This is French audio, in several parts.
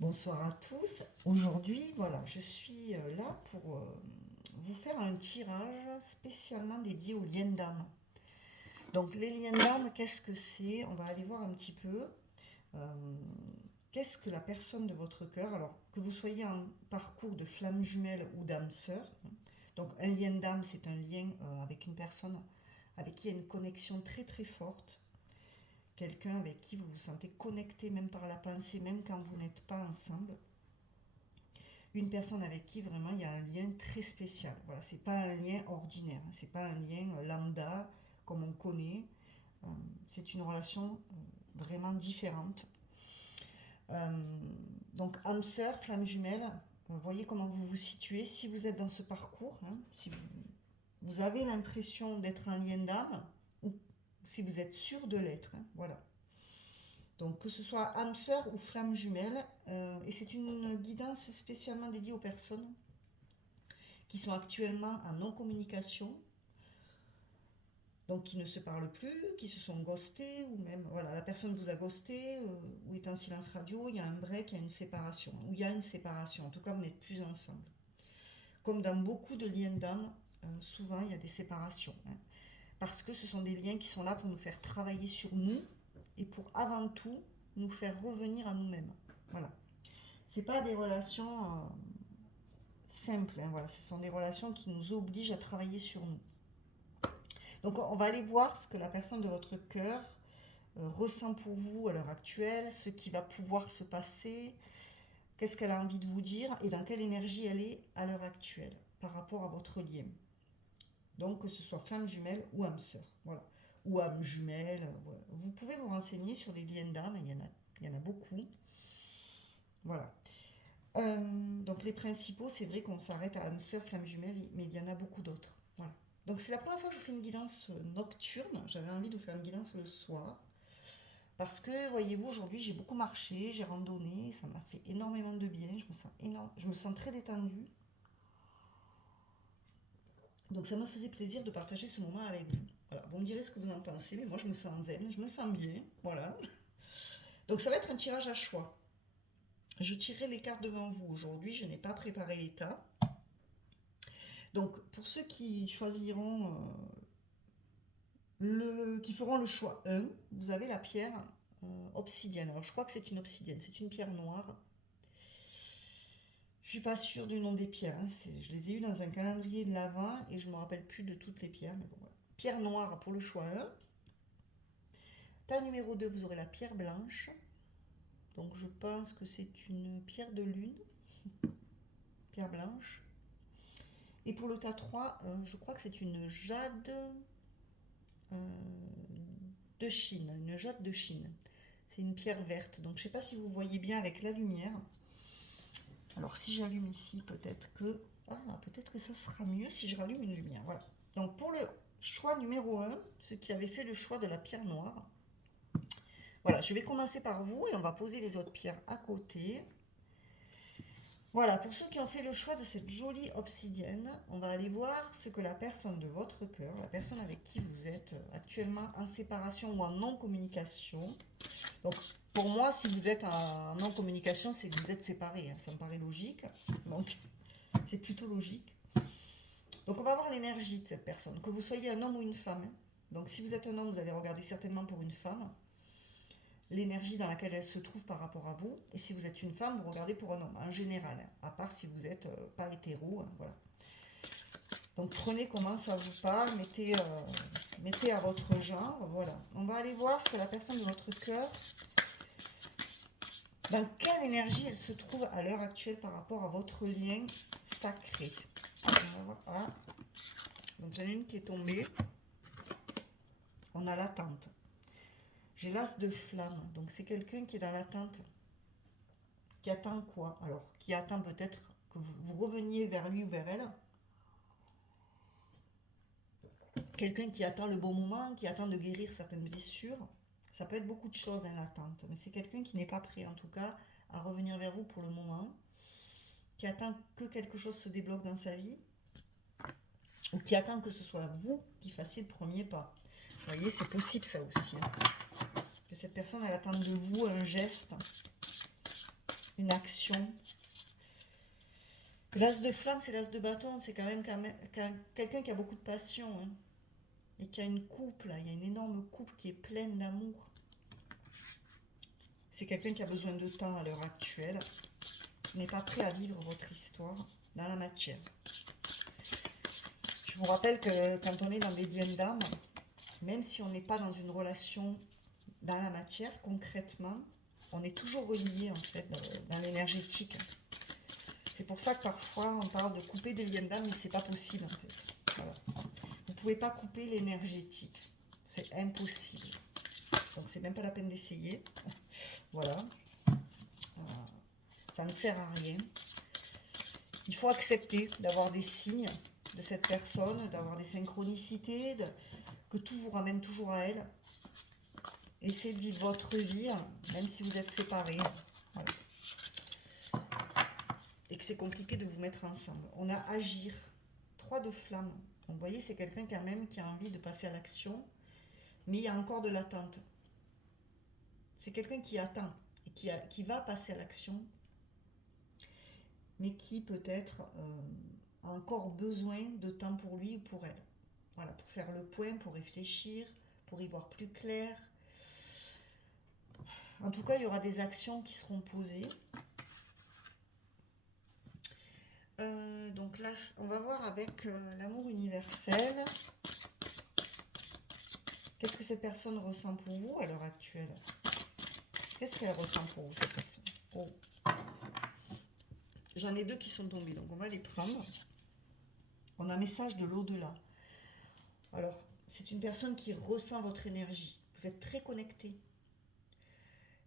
Bonsoir à tous. Aujourd'hui, voilà, je suis là pour vous faire un tirage spécialement dédié aux liens d'âme. Donc, les liens d'âme, qu'est-ce que c'est? On va aller voir un petit peu. euh, Qu'est-ce que la personne de votre cœur, alors que vous soyez en parcours de flamme jumelle ou d'âme sœur, donc un lien d'âme, c'est un lien avec une personne avec qui il y a une connexion très très forte, quelqu'un avec qui vous vous sentez connecté même par la pensée, même quand vous n'êtes pas ensemble. Une personne avec qui vraiment il y a un lien très spécial. Voilà, c'est pas un lien ordinaire, c'est pas un lien lambda comme on connaît. Euh, c'est une relation vraiment différente. Euh, donc âme sœur, flamme jumelle, voyez comment vous vous situez si vous êtes dans ce parcours, hein, si vous avez l'impression d'être un lien d'âme ou si vous êtes sûr de l'être. Hein, voilà. Donc que ce soit âme sœur ou flamme jumelle, et c'est une guidance spécialement dédiée aux personnes qui sont actuellement en non-communication, donc qui ne se parlent plus, qui se sont ghostés, ou même, voilà, la personne vous a ghosté, ou est en silence radio, il y a un break, il y a une séparation, ou il y a une séparation, en tout cas vous n'êtes plus ensemble. Comme dans beaucoup de liens d'âme, souvent il y a des séparations, hein, parce que ce sont des liens qui sont là pour nous faire travailler sur nous, et pour avant tout nous faire revenir à nous-mêmes. Voilà. C'est pas des relations simples, hein, voilà, ce sont des relations qui nous obligent à travailler sur nous. Donc on va aller voir ce que la personne de votre cœur ressent pour vous à l'heure actuelle, ce qui va pouvoir se passer, qu'est-ce qu'elle a envie de vous dire et dans quelle énergie elle est à l'heure actuelle par rapport à votre lien. Donc que ce soit flamme jumelle ou âme sœur, voilà. Ou âme jumelle, voilà. Vous pouvez vous renseigner sur les liens d'âme, il y en a beaucoup. Voilà. Donc les principaux, c'est vrai qu'on s'arrête à âme sœur, flamme jumelle, mais il y en a beaucoup d'autres. Voilà. Donc c'est la première fois que je vous fais une guidance nocturne. J'avais envie de vous faire une guidance le soir. Parce que, voyez-vous, aujourd'hui j'ai beaucoup marché, j'ai randonné, ça m'a fait énormément de bien, je me sens très détendue. Donc ça me faisait plaisir de partager ce moment avec vous. Voilà, vous me direz ce que vous en pensez, mais moi je me sens zen, je me sens bien, voilà. Donc ça va être un tirage à choix. Je tirerai les cartes devant vous aujourd'hui, je n'ai pas préparé l'état. Donc pour ceux qui choisiront qui feront le choix 1, vous avez la pierre obsidienne. Alors je crois que c'est une obsidienne, c'est une pierre noire. Je suis pas sûre du nom des pierres, hein. Je les ai eues dans un calendrier de l'Avent et je me rappelle plus de toutes les pierres. Mais bon, voilà. Pierre noire pour le choix 1. Tas numéro 2, vous aurez la pierre blanche. Donc je pense que c'est une pierre de lune. Pierre blanche. Et pour le tas 3, je crois que c'est une jade euh, de Chine. Une jade de Chine. C'est une pierre verte. Donc je ne sais pas si vous voyez bien avec la lumière. Alors si j'allume ici, peut-être que ça sera mieux si je rallume une lumière. Voilà. Donc pour le choix numéro 1, ceux qui avaient fait le choix de la pierre noire, voilà, je vais commencer par vous et on va poser les autres pierres à côté. Voilà, pour ceux qui ont fait le choix de cette jolie obsidienne, on va aller voir ce que la personne de votre cœur, la personne avec qui vous êtes actuellement en séparation ou en non-communication. Donc pour moi, si vous êtes en non-communication, c'est que vous êtes séparés, hein, ça me paraît logique. Donc c'est plutôt logique. Donc on va voir l'énergie de cette personne, que vous soyez un homme ou une femme. Donc si vous êtes un homme, vous allez regarder certainement pour une femme, l'énergie dans laquelle elle se trouve par rapport à vous. Et si vous êtes une femme, vous regardez pour un homme, en général, à part si vous n'êtes pas hétéro. Voilà. Donc prenez comment ça vous parle, mettez à votre genre. Voilà. On va aller voir ce que la personne de votre cœur, dans quelle énergie elle se trouve à l'heure actuelle par rapport à votre lien sacré. Voilà. Donc j'en ai une qui est tombée. On a l'attente. J'ai l'as de flamme. Donc c'est quelqu'un qui est dans l'attente. Qui attend quoi? Alors, qui attend peut-être que vous reveniez vers lui ou vers elle. Quelqu'un qui attend le bon moment, qui attend de guérir certaines blessures. Ça peut être beaucoup de choses, hein, l'attente. Mais c'est quelqu'un qui n'est pas prêt, en tout cas, à revenir vers vous pour le moment. Qui attend que quelque chose se débloque dans sa vie. Ou qui attend que ce soit vous qui fassiez le premier pas. Vous voyez, c'est possible ça aussi. Hein. Que cette personne, elle attend de vous un geste, une action. L'as de flamme, c'est l'as de bâton, c'est quand même quelqu'un qui a beaucoup de passion, hein, et qui a une coupe, là, il y a une énorme coupe qui est pleine d'amour. C'est quelqu'un qui a besoin de temps à l'heure actuelle, qui n'est pas prêt à vivre votre histoire dans la matière. Je vous rappelle que quand on est dans des liens d'âme, même si on n'est pas dans une relation dans la matière, concrètement, on est toujours relié en fait dans l'énergétique. C'est pour ça que parfois on parle de couper des liens d'âme, mais c'est pas possible en fait. Voilà. Vous ne pouvez pas couper l'énergétique, c'est impossible. Donc c'est même pas la peine d'essayer. Voilà. Ça ne sert à rien. Il faut accepter d'avoir des signes de cette personne, d'avoir des synchronicités, que tout vous ramène toujours à elle. Essayez de vivre votre vie, même si vous êtes séparés. Voilà. Et que c'est compliqué de vous mettre ensemble. On a agir. 3 de flamme. Donc, vous voyez, c'est quelqu'un quand même qui a envie de passer à l'action, mais il y a encore de l'attente. C'est quelqu'un qui attend et qui va passer à l'action, mais qui peut-être a encore besoin de temps pour lui ou pour elle. Voilà, pour faire le point, pour réfléchir, pour y voir plus clair. En tout cas, il y aura des actions qui seront posées. Donc là, on va voir avec l'amour universel. Qu'est-ce que cette personne ressent pour vous à l'heure actuelle? Qu'est-ce qu'elle ressent pour vous, cette personne? Oh. J'en ai 2 qui sont tombés, donc on va les prendre. On a un message de l'au-delà. Alors, c'est une personne qui ressent votre énergie. Vous êtes très connecté.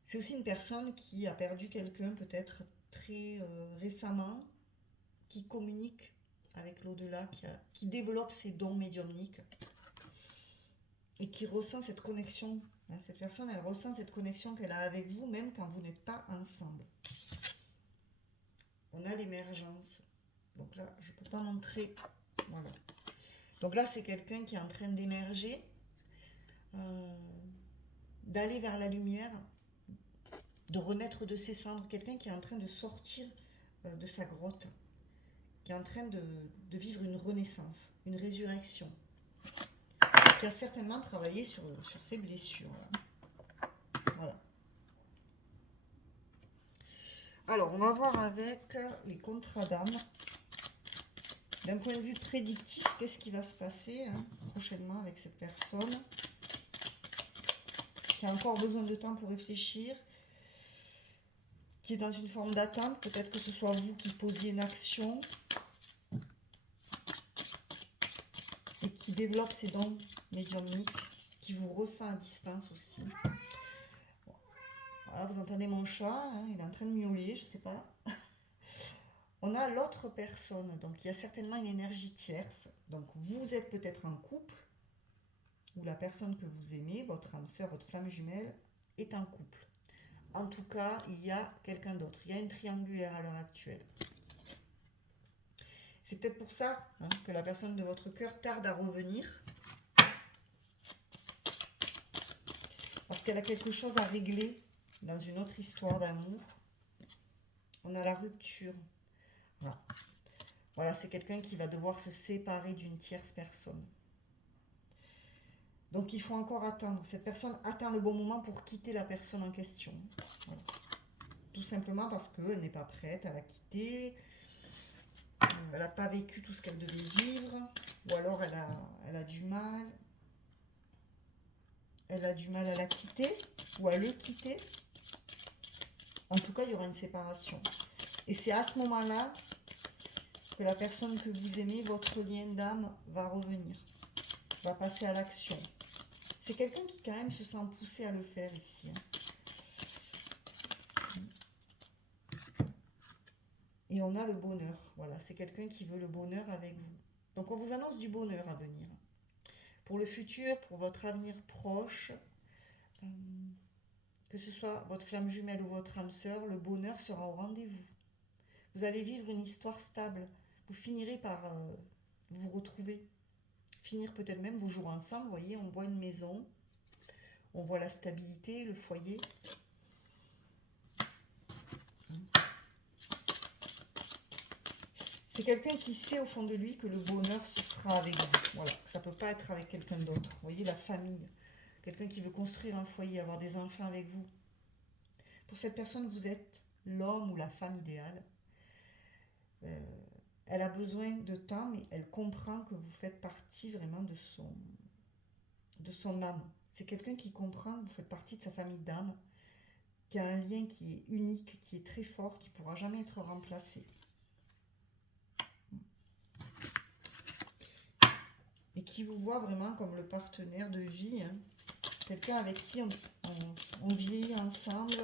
C'est aussi une personne qui a perdu quelqu'un peut-être très récemment, qui communique avec l'au-delà, qui développe ses dons médiumniques et qui ressent cette connexion. Cette personne, elle ressent cette connexion qu'elle a avec vous, même quand vous n'êtes pas ensemble. On a l'émergence. Donc là, je ne peux pas montrer. Voilà. Donc là, c'est quelqu'un qui est en train d'émerger, d'aller vers la lumière, de renaître de ses cendres. Quelqu'un qui est en train de sortir de sa grotte, qui est en train de vivre une renaissance, une résurrection, qui a certainement travaillé sur ses blessures. Voilà. Alors, on va voir avec les contrats d'âme. D'un point de vue prédictif, qu'est-ce qui va se passer prochainement avec cette personne qui a encore besoin de temps pour réfléchir, qui est dans une forme d'attente, peut-être que ce soit vous qui posiez une action et qui développe ses dons médiumniques, qui vous ressent à distance aussi. Voilà, vous entendez mon chat, il est en train de miauler, je ne sais pas. On a l'autre personne, donc il y a certainement une énergie tierce. Donc vous êtes peut-être en couple, ou la personne que vous aimez, votre âme sœur, votre flamme jumelle, est en couple. En tout cas, il y a quelqu'un d'autre. Il y a une triangulaire à l'heure actuelle. C'est peut-être pour ça que la personne de votre cœur tarde à revenir. Parce qu'elle a quelque chose à régler dans une autre histoire d'amour. On a la rupture. Voilà, c'est quelqu'un qui va devoir se séparer d'une tierce personne. Donc il faut encore attendre. Cette personne attend le bon moment pour quitter la personne en question. Voilà. Tout simplement parce qu'elle n'est pas prête à la quitter. Elle n'a pas vécu tout ce qu'elle devait vivre. Ou alors elle a du mal. Elle a du mal à la quitter. Ou à le quitter. En tout cas, il y aura une séparation. Et c'est à ce moment-là que la personne que vous aimez, votre lien d'âme, va revenir, va passer à l'action. C'est quelqu'un qui quand même se sent poussé à le faire ici. Et on a le bonheur. Voilà, c'est quelqu'un qui veut le bonheur avec vous. Donc on vous annonce du bonheur à venir. Pour le futur, pour votre avenir proche, que ce soit votre flamme jumelle ou votre âme sœur, le bonheur sera au rendez-vous. Vous allez vivre une histoire stable. Vous finirez par vous retrouver. Finir peut-être même vos jours ensemble. Vous voyez, on voit une maison. On voit la stabilité, le foyer. C'est quelqu'un qui sait au fond de lui que le bonheur, ce sera avec vous. Voilà, que ça ne peut pas être avec quelqu'un d'autre. Vous voyez, la famille. Quelqu'un qui veut construire un foyer, avoir des enfants avec vous. Pour cette personne, vous êtes l'homme ou la femme idéale. Euh, Elle a besoin de temps, mais elle comprend que vous faites partie vraiment de son âme. C'est quelqu'un qui comprend que vous faites partie de sa famille d'âme, qui a un lien qui est unique, qui est très fort, qui ne pourra jamais être remplacé. Et qui vous voit vraiment comme le partenaire de vie. Hein. Quelqu'un avec qui on vit ensemble,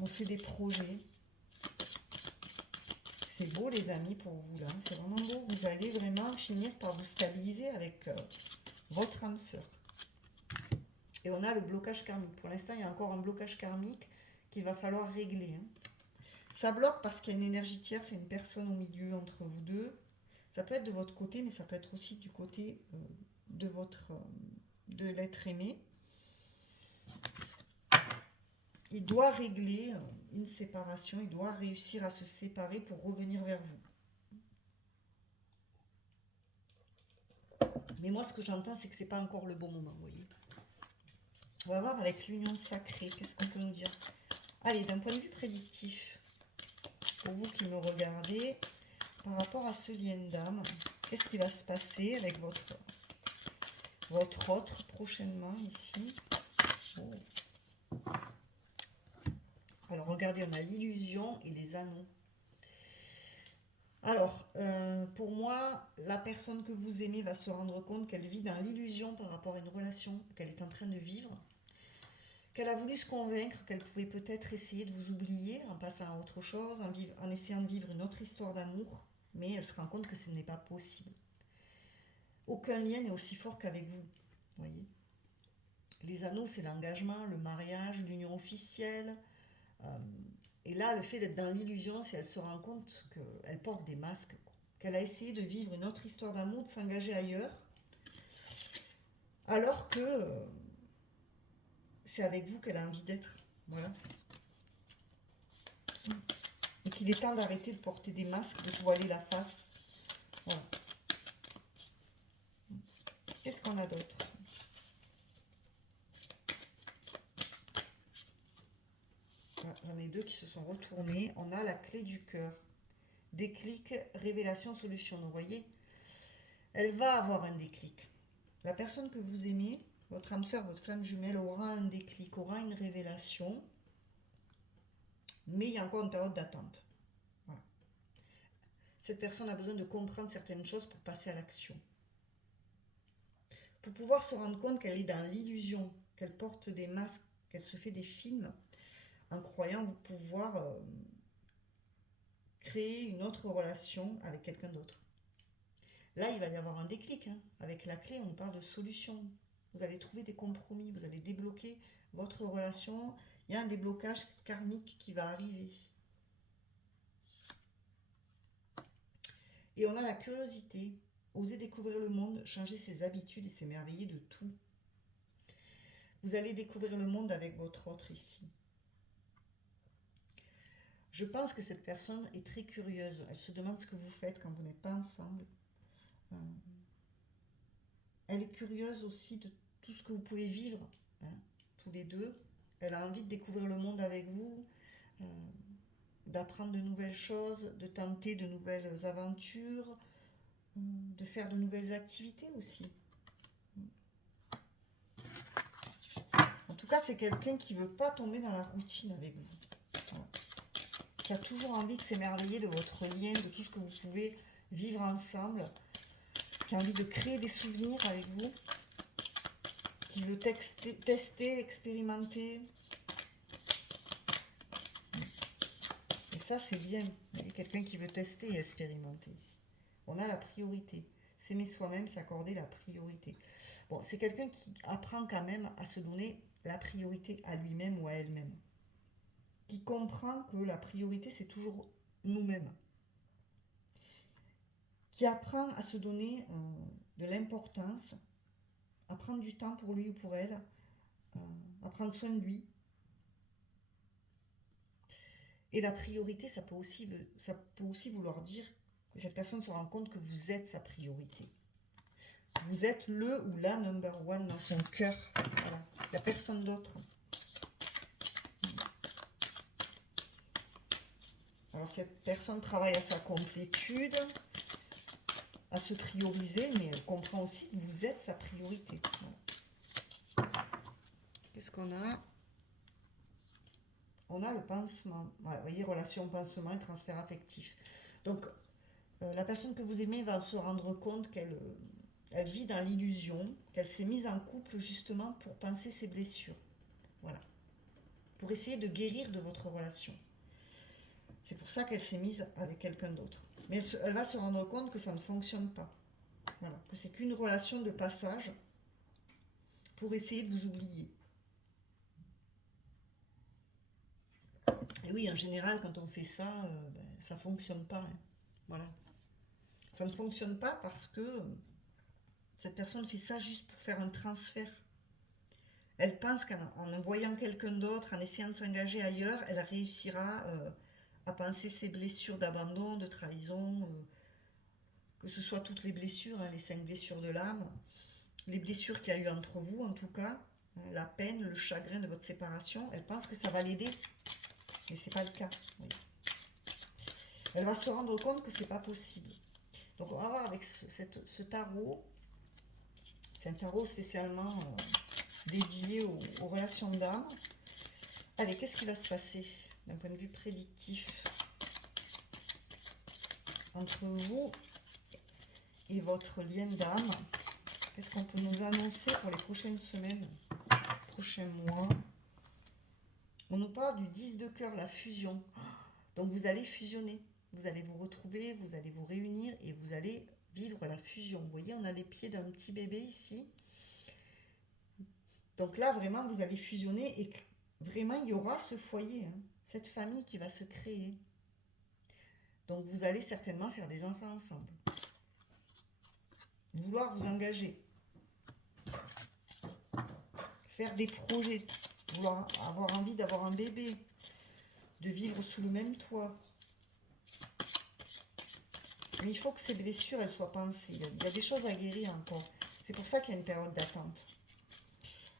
on fait des projets. C'est beau les amis pour vous là, c'est vraiment beau. Vous allez vraiment finir par vous stabiliser avec votre âme sœur. Et on a le blocage karmique. Pour l'instant, il y a encore un blocage karmique qu'il va falloir régler. Hein. Ça bloque parce qu'il y a une énergie tierce, c'est une personne au milieu entre vous deux. Ça peut être de votre côté, mais ça peut être aussi du côté de l'être aimé. Il doit régler une séparation, il doit réussir à se séparer pour revenir vers vous. Mais moi, ce que j'entends, c'est que c'est pas encore le bon moment, vous voyez. On va voir avec l'union sacrée, qu'est-ce qu'on peut nous dire. Allez, d'un point de vue prédictif, pour vous qui me regardez, par rapport à ce lien d'âme, qu'est-ce qui va se passer avec votre autre prochainement ici. Oh. Alors, regardez, on a l'illusion et les anneaux. Alors, pour moi, la personne que vous aimez va se rendre compte qu'elle vit dans l'illusion par rapport à une relation qu'elle est en train de vivre, qu'elle a voulu se convaincre qu'elle pouvait peut-être essayer de vous oublier en passant à autre chose, en essayant de vivre une autre histoire d'amour, mais elle se rend compte que ce n'est pas possible. Aucun lien n'est aussi fort qu'avec vous, voyez. Les anneaux, c'est l'engagement, le mariage, l'union officielle. Et là, le fait d'être dans l'illusion, c'est qu'elle se rend compte qu'elle porte des masques, qu'elle a essayé de vivre une autre histoire d'amour, de s'engager ailleurs, alors que c'est avec vous qu'elle a envie d'être. Voilà. Et qu'il est temps d'arrêter de porter des masques, de se voiler la face. Voilà. Qu'est-ce qu'on a d'autre? J'en ai deux qui se sont retournés. On a la clé du cœur. Déclic, révélation, solution. Vous voyez, elle va avoir un déclic. La personne que vous aimez, votre âme sœur, votre flamme jumelle, aura un déclic, aura une révélation. Mais il y a encore une période d'attente. Voilà. Cette personne a besoin de comprendre certaines choses pour passer à l'action. Pour pouvoir se rendre compte qu'elle est dans l'illusion, qu'elle porte des masques, qu'elle se fait des films, en croyant vous pouvoir créer une autre relation avec quelqu'un d'autre. Là, il va y avoir un déclic. Hein. Avec la clé, on parle de solution. Vous allez trouver des compromis, vous allez débloquer votre relation. Il y a un déblocage karmique qui va arriver. Et on a la curiosité, oser découvrir le monde, changer ses habitudes et s'émerveiller de tout. Vous allez découvrir le monde avec votre autre ici. Je pense que cette personne est très curieuse. Elle se demande ce que vous faites quand vous n'êtes pas ensemble. Elle est curieuse aussi de tout ce que vous pouvez vivre, hein, tous les deux. Elle a envie de découvrir le monde avec vous, d'apprendre de nouvelles choses, de tenter de nouvelles aventures, de faire de nouvelles activités aussi. En tout cas, c'est quelqu'un qui ne veut pas tomber dans la routine avec vous. Voilà. Qui a toujours envie de s'émerveiller de votre lien, de tout ce que vous pouvez vivre ensemble, qui a envie de créer des souvenirs avec vous, qui veut tester, expérimenter. Et ça, c'est bien. Il y a quelqu'un qui veut tester et expérimenter. On a la priorité. S'aimer soi-même, s'accorder la priorité. Bon, c'est quelqu'un qui apprend quand même à se donner la priorité à lui-même ou à elle-même. Qui comprend que la priorité, c'est toujours nous-mêmes. Qui apprend à se donner de l'importance, à prendre du temps pour lui ou pour elle, à prendre soin de lui. Et la priorité, ça peut aussi vouloir dire que cette personne se rend compte que vous êtes sa priorité. Vous êtes le ou la number one dans son cœur. Voilà. Il n'y a personne d'autre. Alors cette personne travaille à sa complétude, à se prioriser, mais elle comprend aussi que vous êtes sa priorité. Voilà. Qu'est-ce qu'on a? On a le pansement. Voilà, vous voyez, relation pansement et transfert affectif. Donc, la personne que vous aimez va se rendre compte qu'elle elle vit dans l'illusion, qu'elle s'est mise en couple justement pour panser ses blessures. Voilà. Pour essayer de guérir de votre relation. C'est pour ça qu'elle s'est mise avec quelqu'un d'autre. Mais elle va se rendre compte que ça ne fonctionne pas. Voilà. Que c'est qu'une relation de passage pour essayer de vous oublier. Et oui, en général, quand on fait ça, ça ne fonctionne pas. Hein. Voilà. Ça ne fonctionne pas parce que cette personne fait ça juste pour faire un transfert. Elle pense qu'en voyant quelqu'un d'autre, en essayant de s'engager ailleurs, elle réussira à penser ses blessures d'abandon, de trahison, que ce soit toutes les blessures, hein, les 5 blessures de l'âme, les blessures qu'il y a eu entre vous en tout cas, hein, la peine, le chagrin de votre séparation. Elle pense que ça va l'aider, mais ce n'est pas le cas. Oui. Elle va se rendre compte que ce n'est pas possible. Donc on va voir avec ce tarot, c'est un tarot spécialement dédié aux relations d'âme. Allez, qu'est-ce qui va se passer d'un point de vue prédictif entre vous et votre lien d'âme? Qu'est-ce qu'on peut nous annoncer pour les prochaines semaines, prochains mois? On nous parle du 10 de cœur, la fusion. Donc vous allez fusionner, vous allez vous retrouver, vous allez vous réunir et vous allez vivre la fusion. Vous voyez, on a les pieds d'un petit bébé ici. Donc là, vraiment, vous allez fusionner et vraiment, il y aura ce foyer, hein, cette famille qui va se créer. Donc vous allez certainement faire des enfants ensemble. Vouloir vous engager. Faire des projets. Vouloir avoir envie d'avoir un bébé. De vivre sous le même toit. Mais il faut que ces blessures, elles soient pensées. Il y a des choses à guérir encore. C'est pour ça qu'il y a une période d'attente.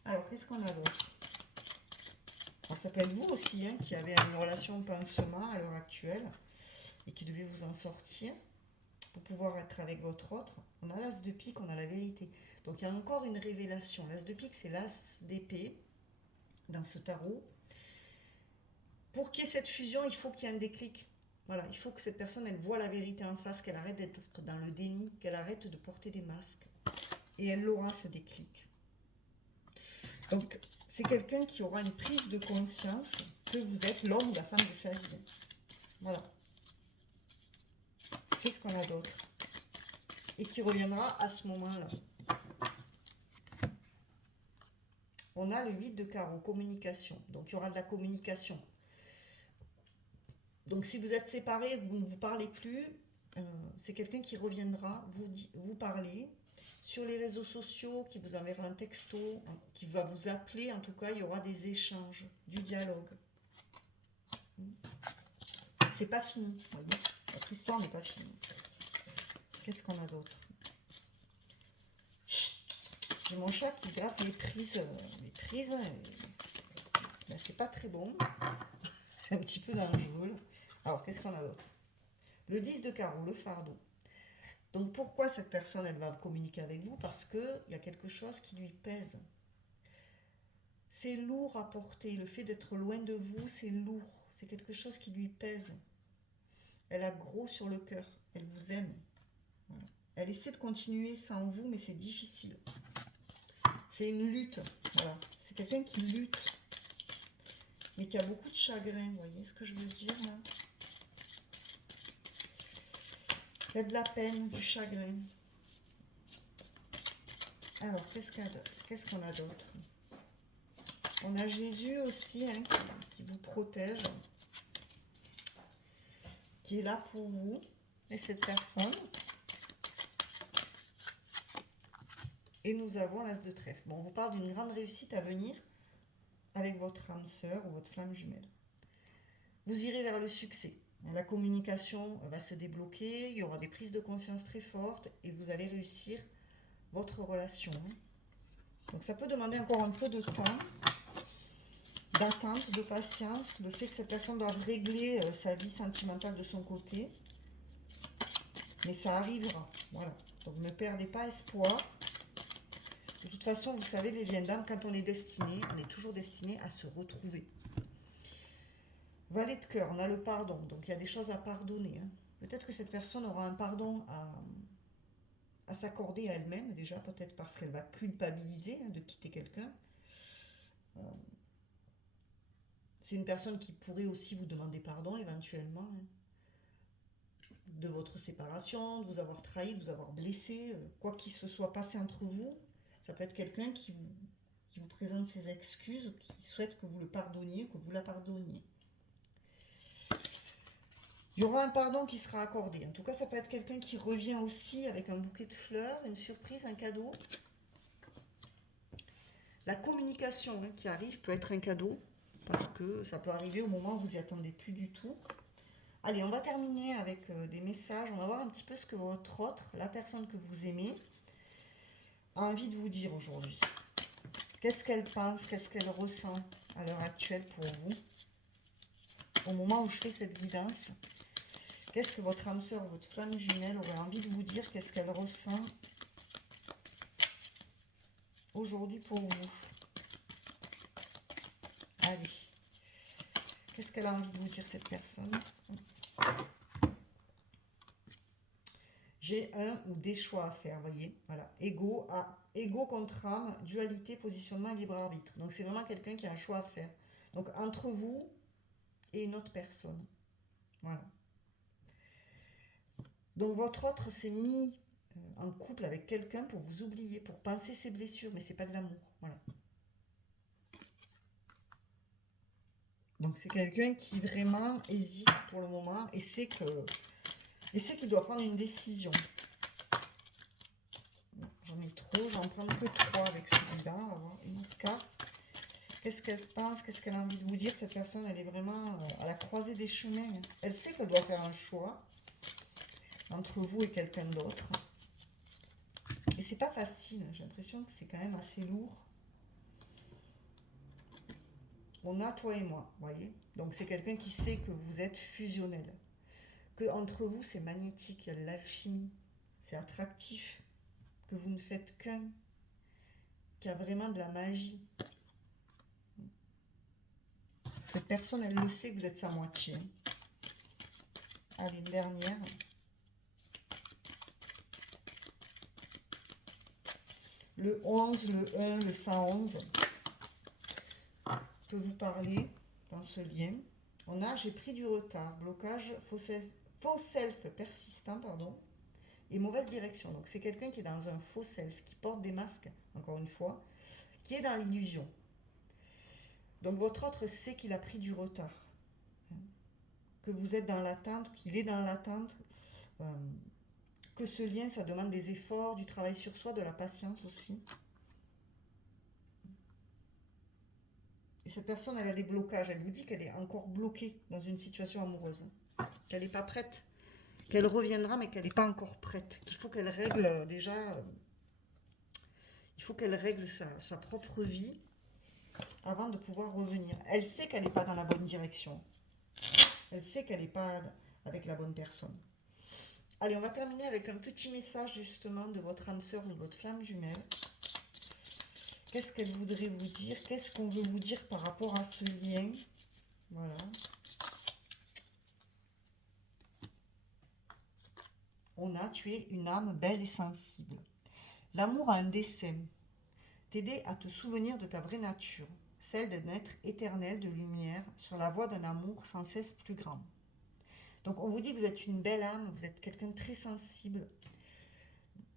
Alors, qu'est-ce qu'on a d'autre? Ça peut être vous aussi, hein, qui avez une relation de pansement à l'heure actuelle et qui devez vous en sortir pour pouvoir être avec votre autre. On a l'as de pique, on a la vérité. Donc, il y a encore une révélation. L'as de pique, c'est l'as d'épée dans ce tarot. Pour qu'il y ait cette fusion, il faut qu'il y ait un déclic. Voilà, il faut que cette personne, elle voit la vérité en face, qu'elle arrête d'être dans le déni, qu'elle arrête de porter des masques. Et elle aura ce déclic. Donc, c'est quelqu'un qui aura une prise de conscience que vous êtes l'homme ou la femme de sa vie. Voilà. Qu'est-ce qu'on a d'autre? Et qui reviendra à ce moment-là. On a le 8 de carreau, communication. Donc, il y aura de la communication. Donc, si vous êtes séparés et que vous ne vous parlez plus, c'est quelqu'un qui reviendra vous parler sur les réseaux sociaux, qui vous enverra un texto, qui va vous appeler. En tout cas, il y aura des échanges, du dialogue. C'est pas fini, vous voyez. Votre histoire n'est pas finie. Qu'est-ce qu'on a d'autre? J'ai mon chat qui gratte les prises. Ben, c'est pas très bon. C'est un petit peu dangereux. Alors, qu'est-ce qu'on a d'autre? Le 10 de carreau, le fardeau. Donc, pourquoi cette personne, elle va communiquer avec vous? Parce qu'il y a quelque chose qui lui pèse. C'est lourd à porter. Le fait d'être loin de vous, c'est lourd. C'est quelque chose qui lui pèse. Elle a gros sur le cœur. Elle vous aime. Voilà. Elle essaie de continuer sans vous, mais c'est difficile. C'est une lutte. Voilà. C'est quelqu'un qui lutte, mais qui a beaucoup de chagrin. Vous voyez ce que je veux dire là? Il y a de la peine, du chagrin. Alors, qu'est-ce qu'on a d'autre? On a Jésus aussi, hein, qui vous protège, qui est là pour vous et cette personne. Et nous avons l'as de trèfle. Bon, on vous parle d'une grande réussite à venir avec votre âme sœur ou votre flamme jumelle. vous irez vers le succès. La communication va se débloquer, il y aura des prises de conscience très fortes et vous allez réussir votre relation. Donc ça peut demander encore un peu de temps, d'attente, de patience, le fait que cette personne doive régler sa vie sentimentale de son côté. Mais ça arrivera, voilà. Donc ne perdez pas espoir. De toute façon, vous savez, les liens d'âme, quand on est destiné, on est toujours destiné à se retrouver. Valet de cœur, on a le pardon, donc il y a des choses à pardonner. Hein. Peut-être que cette personne aura un pardon à s'accorder à elle-même déjà, peut-être parce qu'elle va culpabiliser de quitter quelqu'un. C'est une personne qui pourrait aussi vous demander pardon éventuellement de votre séparation, de vous avoir trahi, de vous avoir blessé, quoi qu'il se soit passé entre vous. Ça peut être quelqu'un qui vous présente ses excuses, qui souhaite que vous le pardonniez, que vous la pardonniez. Il y aura un pardon qui sera accordé. En tout cas, ça peut être quelqu'un qui revient aussi avec un bouquet de fleurs, une surprise, un cadeau. La communication qui arrive peut être un cadeau, parce que ça peut arriver au moment où vous n'y attendez plus du tout. Allez, on va terminer avec des messages. On va voir un petit peu ce que votre autre, la personne que vous aimez, a envie de vous dire aujourd'hui. Qu'est-ce qu'elle pense, qu'est-ce qu'elle ressent à l'heure actuelle pour vous, au moment où je fais cette guidance. Qu'est-ce que votre âme sœur, votre flamme jumelle aurait envie de vous dire? Qu'est-ce qu'elle ressent aujourd'hui pour vous? Allez. Qu'est-ce qu'elle a envie de vous dire, cette personne? J'ai un ou des choix à faire, voyez. Voilà. Ego contre âme, dualité, positionnement, libre arbitre. Donc c'est vraiment quelqu'un qui a un choix à faire. Donc entre vous et une autre personne. Voilà. Donc votre autre s'est mis en couple avec quelqu'un pour vous oublier, pour penser ses blessures, mais c'est pas de l'amour. Voilà. Donc c'est quelqu'un qui vraiment hésite pour le moment et sait qu'il doit prendre une décision. J'en ai trop, j'en prends que 3 avec celui-là. On va voir une autre carte. Qu'est-ce qu'elle pense? Qu'est-ce qu'elle a envie de vous dire? Cette personne, elle est vraiment à la croisée des chemins. Elle sait qu'elle doit faire un choix entre vous et quelqu'un d'autre. Et c'est pas facile. J'ai l'impression que c'est quand même assez lourd. On a toi et moi, vous voyez. Donc c'est quelqu'un qui sait que vous êtes fusionnel. Que entre vous, c'est magnétique, il y a de l'alchimie. C'est attractif. Que vous ne faites qu'un. Qu'il y a vraiment de la magie. Cette personne, elle le sait que vous êtes sa moitié. Allez, une dernière. Le 11, le 1, le 111 peut vous parler dans ce lien. On a, j'ai pris du retard, blocage, faux self persistant, pardon, et mauvaise direction. Donc c'est quelqu'un qui est dans un faux self, qui porte des masques, encore une fois, qui est dans l'illusion. Donc votre autre sait qu'il a pris du retard, que vous êtes dans l'attente, qu'il est dans l'attente, que ce lien, ça demande des efforts, du travail sur soi, de la patience aussi. Et cette personne, elle a des blocages. Elle vous dit qu'elle est encore bloquée dans une situation amoureuse, qu'elle n'est pas prête, qu'elle reviendra, mais qu'elle n'est pas encore prête, qu'il faut qu'elle règle déjà, il faut qu'elle règle sa propre vie avant de pouvoir revenir. Elle sait qu'elle n'est pas dans la bonne direction. Elle sait qu'elle n'est pas avec la bonne personne. Allez, on va terminer avec un petit message justement de votre âme sœur ou de votre flamme jumelle. Qu'est-ce qu'elle voudrait vous dire? Qu'est-ce qu'on veut vous dire par rapport à ce lien? Voilà. On a tué une âme belle et sensible. L'amour a un dessein. T'aider à te souvenir de ta vraie nature, celle d'un être éternel de lumière sur la voie d'un amour sans cesse plus grand. Donc on vous dit que vous êtes une belle âme, vous êtes quelqu'un de très sensible.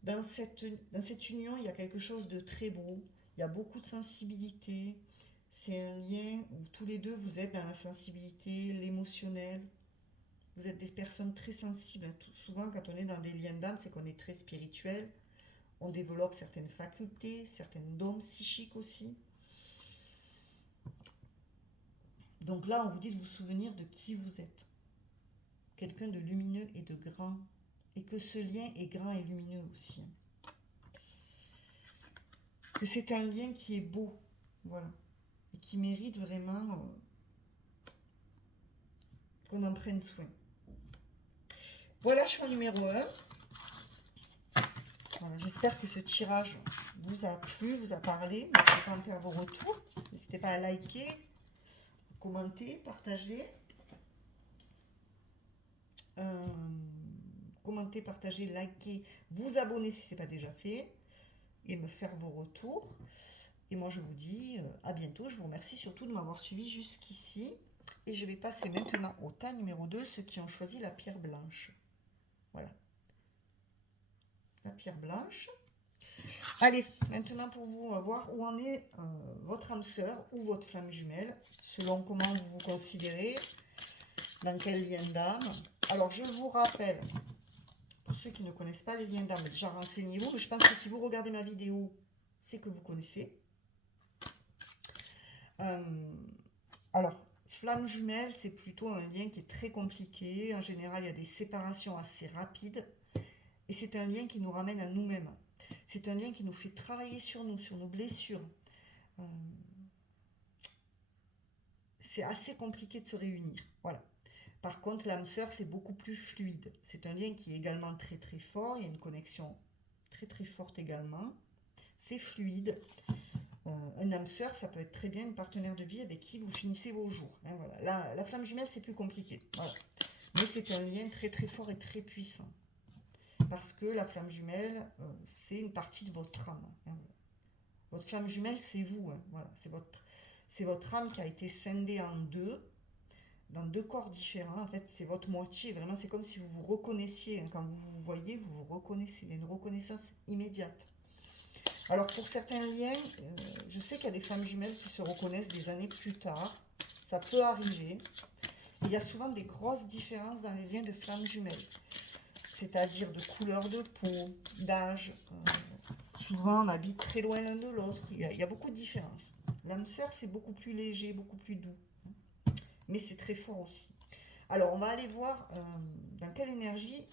Dans cette union, il y a quelque chose de très beau, il y a beaucoup de sensibilité. C'est un lien où tous les deux vous êtes dans la sensibilité, l'émotionnel. Vous êtes des personnes très sensibles. Souvent quand on est dans des liens d'âme, c'est qu'on est très spirituel. On développe certaines facultés, certaines dons psychiques aussi. Donc là, on vous dit de vous souvenir de qui vous êtes. Quelqu'un de lumineux et de grand. Et que ce lien est grand et lumineux aussi. Que c'est un lien qui est beau. Voilà. Et qui mérite vraiment qu'on en prenne soin. Voilà, choix numéro 1. Voilà, j'espère que ce tirage vous a plu, vous a parlé. N'hésitez pas à me faire vos retours. N'hésitez pas à liker, commenter, partager. Commenter, partager, liker, vous abonner si ce n'est pas déjà fait. Et me faire vos retours. Et moi, je vous dis à bientôt. Je vous remercie surtout de m'avoir suivi jusqu'ici. Et je vais passer maintenant au tas numéro 2, ceux qui ont choisi la pierre blanche. Voilà. La pierre blanche. Allez, maintenant pour vous, on va voir où en est votre âme sœur ou votre flamme jumelle, selon comment vous vous considérez, dans quel lien d'âme. Alors, je vous rappelle, pour ceux qui ne connaissent pas les liens d'âme, déjà renseignez-vous, mais je pense que si vous regardez ma vidéo, c'est que vous connaissez. Alors, flamme jumelle, c'est plutôt un lien qui est très compliqué. En général, il y a des séparations assez rapides. Et c'est un lien qui nous ramène à nous-mêmes. C'est un lien qui nous fait travailler sur nous, sur nos blessures. C'est assez compliqué de se réunir. Voilà. Par contre, l'âme sœur, c'est beaucoup plus fluide. C'est un lien qui est également très très fort. Il y a une connexion très très forte également. C'est fluide. Un âme sœur, ça peut être très bien une partenaire de vie avec qui vous finissez vos jours. Hein, voilà. La flamme jumelle, c'est plus compliqué. Voilà. Mais c'est un lien très très fort et très puissant. Parce que la flamme jumelle, c'est une partie de votre âme. Hein. Votre flamme jumelle, c'est vous. Hein. Voilà. C'est votre âme qui a été scindée en deux, dans deux corps différents. En fait, c'est votre moitié. Vraiment, c'est comme si vous vous reconnaissiez. Hein. Quand vous vous voyez, vous vous reconnaissez. Il y a une reconnaissance immédiate. Alors, pour certains liens, je sais qu'il y a des flammes jumelles qui se reconnaissent des années plus tard. Ça peut arriver. Il y a souvent des grosses différences dans les liens de flammes jumelles. C'est-à-dire de couleur de peau, d'âge. Souvent, on habite très loin l'un de l'autre. Il y a beaucoup de différences. L'âme sœur, c'est beaucoup plus léger, beaucoup plus doux. Mais c'est très fort aussi. Alors, on va aller voir dans quelle énergie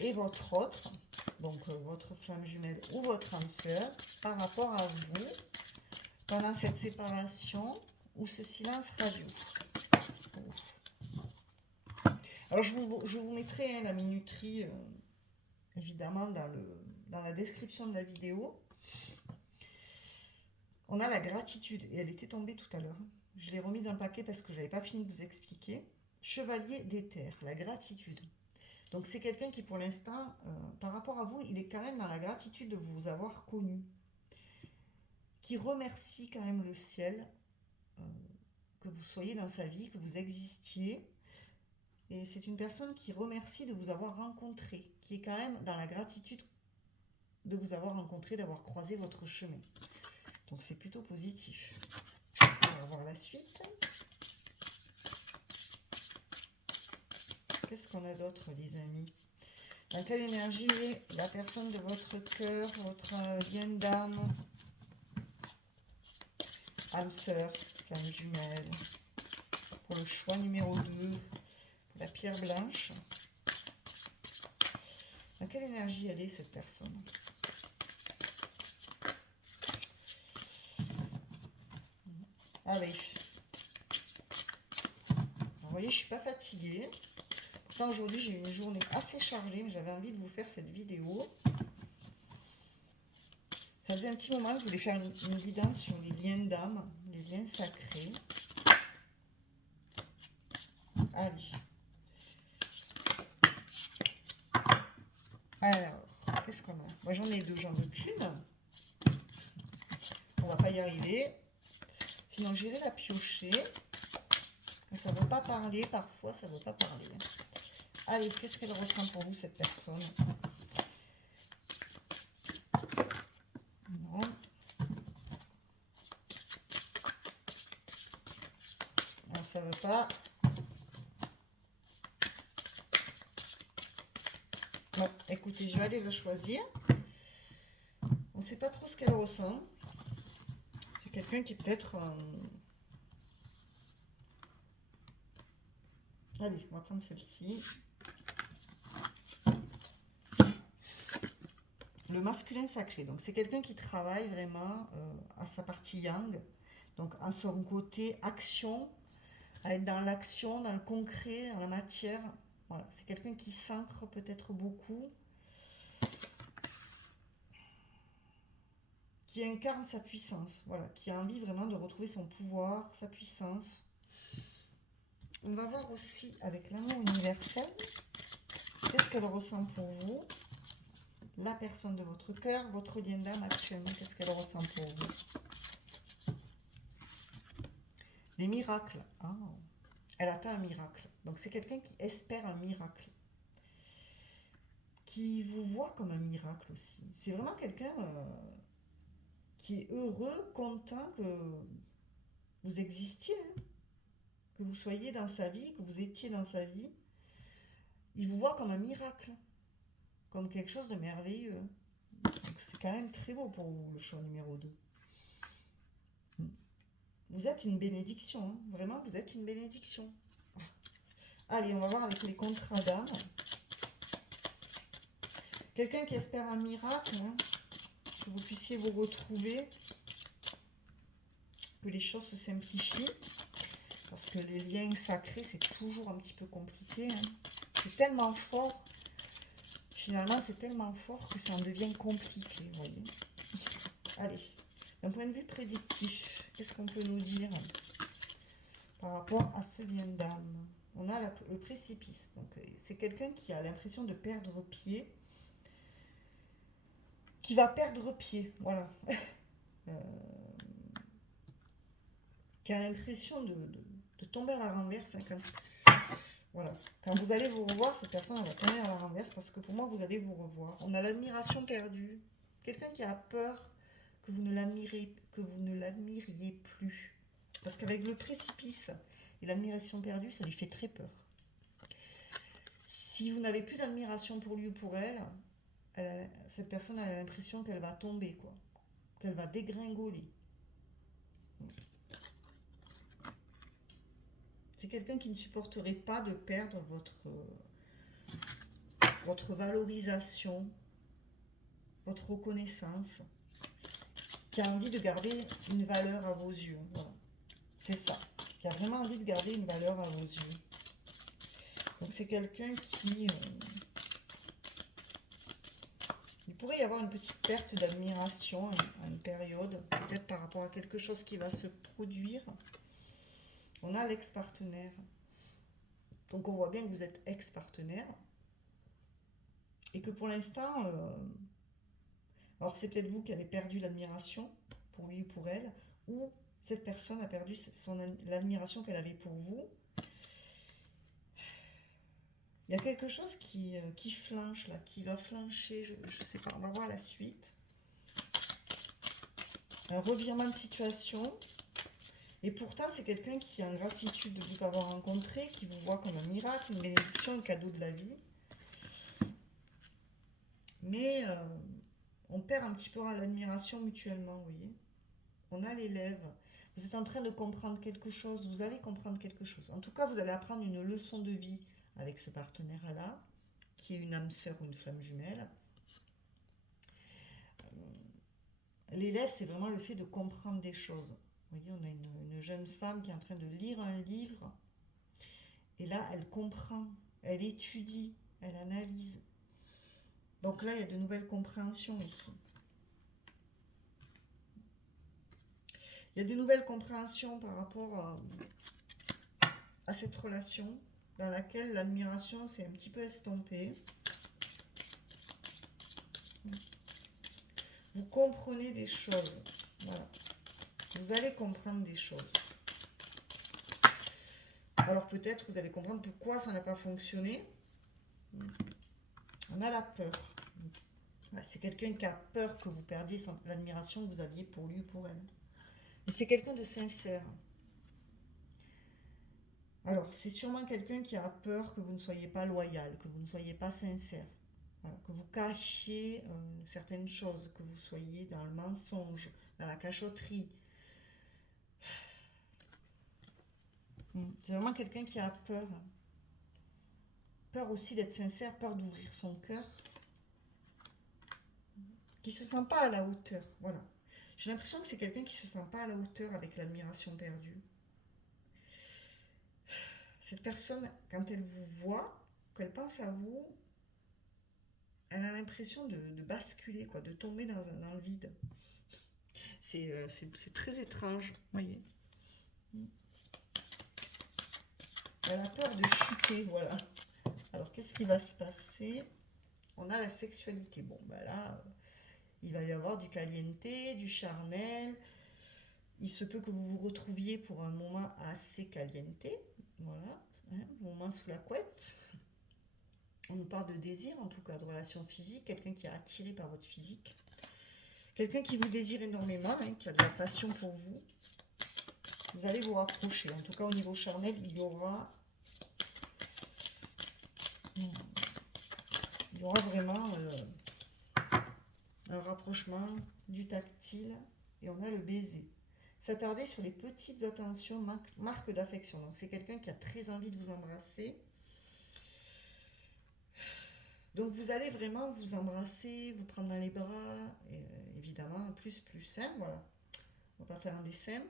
est votre autre, donc votre flamme jumelle ou votre âme sœur, par rapport à vous, pendant cette séparation ou ce silence radio. Alors, je vous mettrai la minuterie, évidemment, dans la description de la vidéo. On a la gratitude, et elle était tombée tout à l'heure. Je l'ai remis dans le paquet parce que je n'avais pas fini de vous expliquer. Chevalier d'éther, la gratitude. Donc c'est quelqu'un qui pour l'instant, par rapport à vous, il est quand même dans la gratitude de vous avoir connu. Qui remercie quand même le ciel que vous soyez dans sa vie, que vous existiez. Et c'est une personne qui remercie de vous avoir rencontré, qui est quand même dans la gratitude de vous avoir rencontré, d'avoir croisé votre chemin. Donc c'est plutôt positif. On va voir la suite. Qu'est-ce qu'on a d'autre, les amis? Dans quelle énergie est la personne de votre cœur, votre lien d'âme, âme sœur, flamme jumelle, pour le choix numéro 2, la pierre blanche? Dans quelle énergie elle est, cette personne? Allez. Vous voyez, je ne suis pas fatiguée. Pourtant, aujourd'hui, j'ai eu une journée assez chargée, mais j'avais envie de vous faire cette vidéo. Ça faisait un petit moment que je voulais faire une guidance sur les liens d'âme, les liens sacrés. Allez. Alors, qu'est-ce qu'on a? Moi, j'en ai deux, j'en veux qu'une. On va pas y arriver. Sinon, j'irai la piocher. Quand ça ne veut pas parler, parfois, ça ne veut pas parler. Allez, qu'est-ce qu'elle ressent pour vous, cette personne? Non. Alors, ça ne veut pas. Bon, écoutez, je vais aller la choisir. On ne sait pas trop ce qu'elle ressent. C'est quelqu'un qui peut-être Allez, on va prendre celle-ci. Le masculin sacré. Donc, c'est quelqu'un qui travaille vraiment à sa partie yang. Donc, à son côté action, à être dans l'action, dans le concret, dans la matière. Voilà, c'est quelqu'un qui s'ancre peut-être beaucoup, qui incarne sa puissance, voilà, qui a envie vraiment de retrouver son pouvoir, sa puissance. On va voir aussi avec l'amour universel, qu'est-ce qu'elle ressent pour vous, la personne de votre cœur, votre lien d'âme actuellement, qu'est-ce qu'elle ressent pour vous. Les miracles, ah, elle attend un miracle. Donc c'est quelqu'un qui espère un miracle, qui vous voit comme un miracle aussi. C'est vraiment quelqu'un qui est heureux, content que vous existiez, hein, que vous soyez dans sa vie, que vous étiez dans sa vie. Il vous voit comme un miracle, comme quelque chose de merveilleux. Donc c'est quand même très beau pour vous, le choix numéro 2. Vous êtes une bénédiction, hein. Vraiment, vous êtes une bénédiction. Allez, on va voir avec les contrats d'âme. Quelqu'un qui espère un miracle, hein, que vous puissiez vous retrouver, que les choses se simplifient, parce que les liens sacrés, c'est toujours un petit peu compliqué, hein. C'est tellement fort, finalement, c'est tellement fort que ça en devient compliqué, vous voyez. Allez, d'un point de vue prédictif, qu'est-ce qu'on peut nous dire par rapport à ce lien d'âme? On a le précipice, donc c'est quelqu'un qui a l'impression de perdre pied, qui va perdre pied, voilà. Qui a l'impression de tomber à la renverse, hein, voilà. Quand vous allez vous revoir, cette personne elle va tomber à la renverse parce que pour moi, vous allez vous revoir. On a l'admiration perdue. Quelqu'un qui a peur que vous ne l'admiriez plus. Parce qu'avec le précipice et l'admiration perdue, ça lui fait très peur. Si vous n'avez plus d'admiration pour lui ou pour elle, cette personne a l'impression qu'elle va tomber, quoi. Qu'elle va dégringoler. C'est quelqu'un qui ne supporterait pas de perdre votre valorisation, votre reconnaissance, qui a envie de garder une valeur à vos yeux. Voilà. C'est ça. Qui a vraiment envie de garder une valeur à vos yeux. Donc c'est quelqu'un qui... il pourrait y avoir une petite perte d'admiration à une période, peut-être par rapport à quelque chose qui va se produire. On a l'ex-partenaire. Donc on voit bien que vous êtes ex-partenaire. Et que pour l'instant... alors c'est peut-être vous qui avez perdu l'admiration pour lui ou pour elle, ou cette personne a perdu l'admiration qu'elle avait pour vous. Il y a quelque chose qui flanche là, qui va flancher, je ne sais pas, on va voir la suite. Un revirement de situation. Et pourtant, c'est quelqu'un qui a une gratitude de vous avoir rencontré, qui vous voit comme un miracle, une bénédiction, un cadeau de la vie. Mais on perd un petit peu à l'admiration mutuellement, vous voyez. On a les lèvres. Vous êtes en train de comprendre quelque chose, vous allez comprendre quelque chose. En tout cas, vous allez apprendre une leçon de vie avec ce partenaire-là, qui est une âme sœur ou une flamme jumelle. L'élève, c'est vraiment le fait de comprendre des choses. Vous voyez, on a une jeune femme qui est en train de lire un livre, et là, elle comprend, elle étudie, elle analyse. Donc là, il y a de nouvelles compréhensions ici. Il y a de nouvelles compréhensions par rapport à cette relation dans laquelle l'admiration s'est un petit peu estompée. Vous comprenez des choses. Voilà. Vous allez comprendre des choses. Alors peut-être vous allez comprendre pourquoi ça n'a pas fonctionné. On a la peur. C'est quelqu'un qui a peur que vous perdiez l'admiration que vous aviez pour lui ou pour elle. Et c'est quelqu'un de sincère. Alors, c'est sûrement quelqu'un qui a peur que vous ne soyez pas loyal, que vous ne soyez pas sincère. Voilà, que vous cachiez certaines choses, que vous soyez dans le mensonge, dans la cachotterie. C'est vraiment quelqu'un qui a peur. Peur aussi d'être sincère, peur d'ouvrir son cœur. Qui ne se sent pas à la hauteur. Voilà. J'ai l'impression que c'est quelqu'un qui ne se sent pas à la hauteur avec l'admiration perdue. Cette personne, quand elle vous voit, quand elle pense à vous, elle a l'impression de basculer, quoi, de tomber dans le vide. C'est très étrange, vous voyez. Elle a peur de chuter, voilà. Alors, qu'est-ce qui va se passer? On a la sexualité. Bon, ben là, il va y avoir du caliente, du charnel. Il se peut que vous vous retrouviez pour un moment assez caliente. Voilà, hein, moment sous la couette. On nous parle de désir, en tout cas, de relation physique. Quelqu'un qui est attiré par votre physique. Quelqu'un qui vous désire énormément, hein, qui a de la passion pour vous. Vous allez vous rapprocher. En tout cas, au niveau charnel, il y aura vraiment un rapprochement du tactile. Et on a le baiser. S'attarder sur les petites attentions, marques d'affection. Donc, c'est quelqu'un qui a très envie de vous embrasser. Donc, vous allez vraiment vous embrasser, vous prendre dans les bras. Et, évidemment, plus, hein, voilà. On va pas faire un dessin.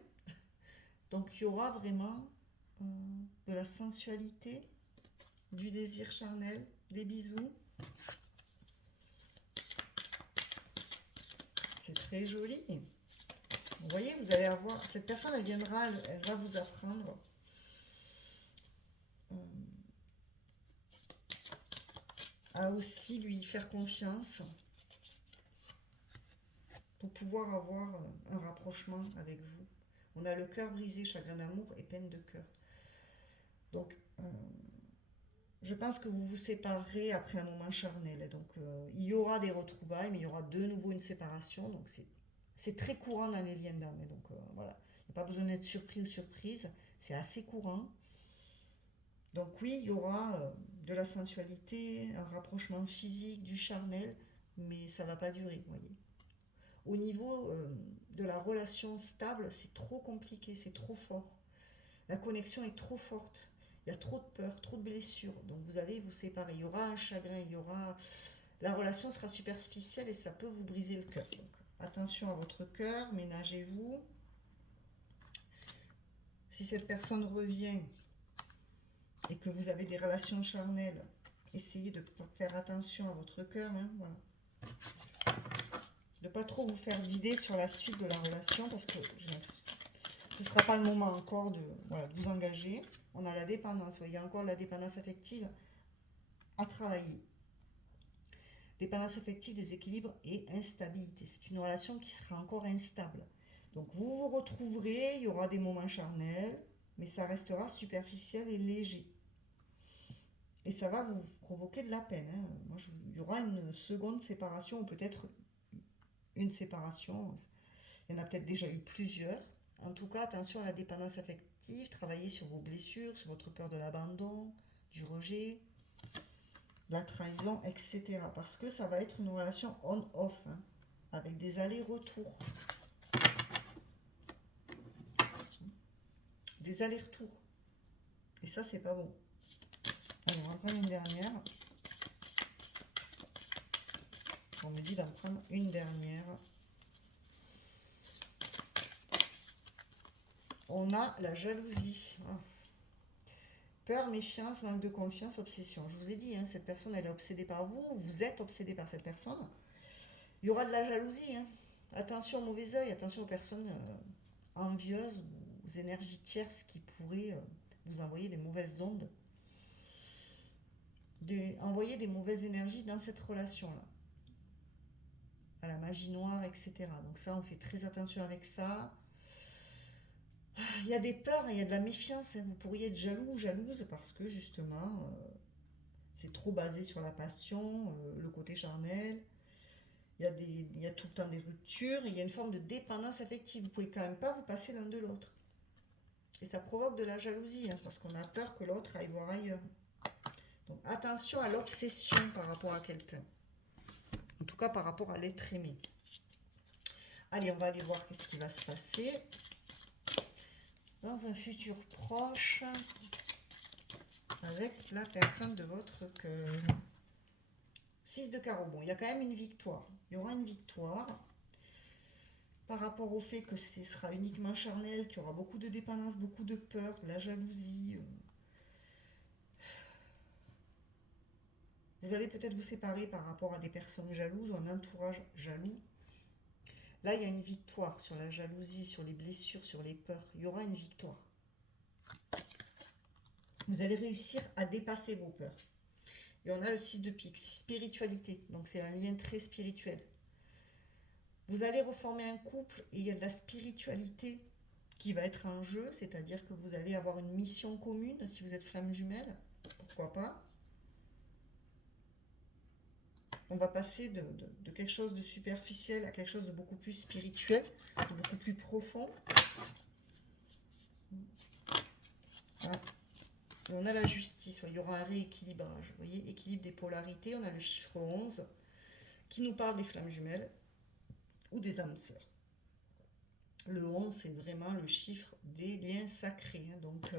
Donc, il y aura vraiment de la sensualité, du désir charnel, des bisous. C'est très joli. Vous voyez, vous allez avoir... Cette personne, elle viendra, elle va vous apprendre à aussi lui faire confiance pour pouvoir avoir un rapprochement avec vous. On a le cœur brisé, chagrin d'amour et peine de cœur. Donc, je pense que vous vous séparerez après un moment charnel. Donc, il y aura des retrouvailles, mais il y aura de nouveau une séparation. Donc, c'est très courant dans les liens d'âme. Donc, voilà. Il n'y a pas besoin d'être surpris ou surprise. C'est assez courant. Donc, oui, il y aura de la sensualité, un rapprochement physique, du charnel, mais ça ne va pas durer, vous voyez. Au niveau de la relation stable, c'est trop compliqué, c'est trop fort. La connexion est trop forte. Il y a trop de peur, trop de blessures. Donc vous allez vous séparer. Il y aura un chagrin, il y aura... La relation sera superficielle et ça peut vous briser le cœur. Donc attention à votre cœur, ménagez-vous. Si cette personne revient et que vous avez des relations charnelles, essayez de faire attention à votre cœur. Hein, voilà. De ne pas trop vous faire d'idées sur la suite de la relation parce que ce ne sera pas le moment encore de vous engager. On a la dépendance, il y a encore la dépendance affective à travailler. Dépendance affective, déséquilibre et instabilité. C'est une relation qui sera encore instable. Donc vous vous retrouverez, il y aura des moments charnels, mais ça restera superficiel et léger. Et ça va vous provoquer de la peine. Hein. Il y aura une seconde séparation ou peut-être une séparation. Il y en a peut-être déjà eu plusieurs. En tout cas, attention à la dépendance affective, travaillez sur vos blessures, sur votre peur de l'abandon, du rejet, la trahison, etc. Parce que ça va être une relation on-off, hein, avec des allers-retours. Des allers-retours. Et ça, c'est pas bon. Allez, on va prendre une dernière. On me dit d'en prendre une dernière. On a la jalousie. Ah. Peur, méfiance, manque de confiance, obsession. Je vous ai dit, hein, cette personne, elle est obsédée par vous. Vous êtes obsédé par cette personne. Il y aura de la jalousie. Hein. Attention au mauvais œil. Attention aux personnes envieuses ou aux énergies tierces qui pourraient vous envoyer des mauvaises ondes. Envoyer des mauvaises énergies dans cette relation-là. À la magie noire, etc. Donc ça, on fait très attention avec ça. Il y a des peurs, il y a de la méfiance. Hein. Vous pourriez être jaloux ou jalouse parce que justement, c'est trop basé sur la passion, le côté charnel. Il y a tout le temps des ruptures. Et il y a une forme de dépendance affective. Vous ne pouvez quand même pas vous passer l'un de l'autre. Et ça provoque de la jalousie hein, parce qu'on a peur que l'autre aille voir ailleurs. Donc attention à l'obsession par rapport à quelqu'un. En tout cas par rapport à l'être aimé. Allez, on va aller voir qu'est-ce qui va se passer. Dans un futur proche, avec la personne de votre cœur. 6 de carreau. Bon, il y a quand même une victoire. Il y aura une victoire par rapport au fait que ce sera uniquement charnel, qu'il y aura beaucoup de dépendance, beaucoup de peur, de la jalousie. Vous allez peut-être vous séparer par rapport à des personnes jalouses ou un entourage jaloux. Là, il y a une victoire sur la jalousie, sur les blessures, sur les peurs. Il y aura une victoire. Vous allez réussir à dépasser vos peurs. Et on a le 6 de pique, spiritualité. Donc c'est un lien très spirituel. Vous allez reformer un couple et il y a de la spiritualité qui va être en jeu. C'est-à-dire que vous allez avoir une mission commune si vous êtes flamme jumelle. Pourquoi pas. On va passer de quelque chose de superficiel à quelque chose de beaucoup plus spirituel, de beaucoup plus profond. Voilà. Et on a la justice, il y aura un rééquilibrage. Vous voyez, équilibre des polarités. On a le chiffre 11 qui nous parle des flammes jumelles ou des âmes sœurs. Le 11, c'est vraiment le chiffre des liens sacrés. Donc,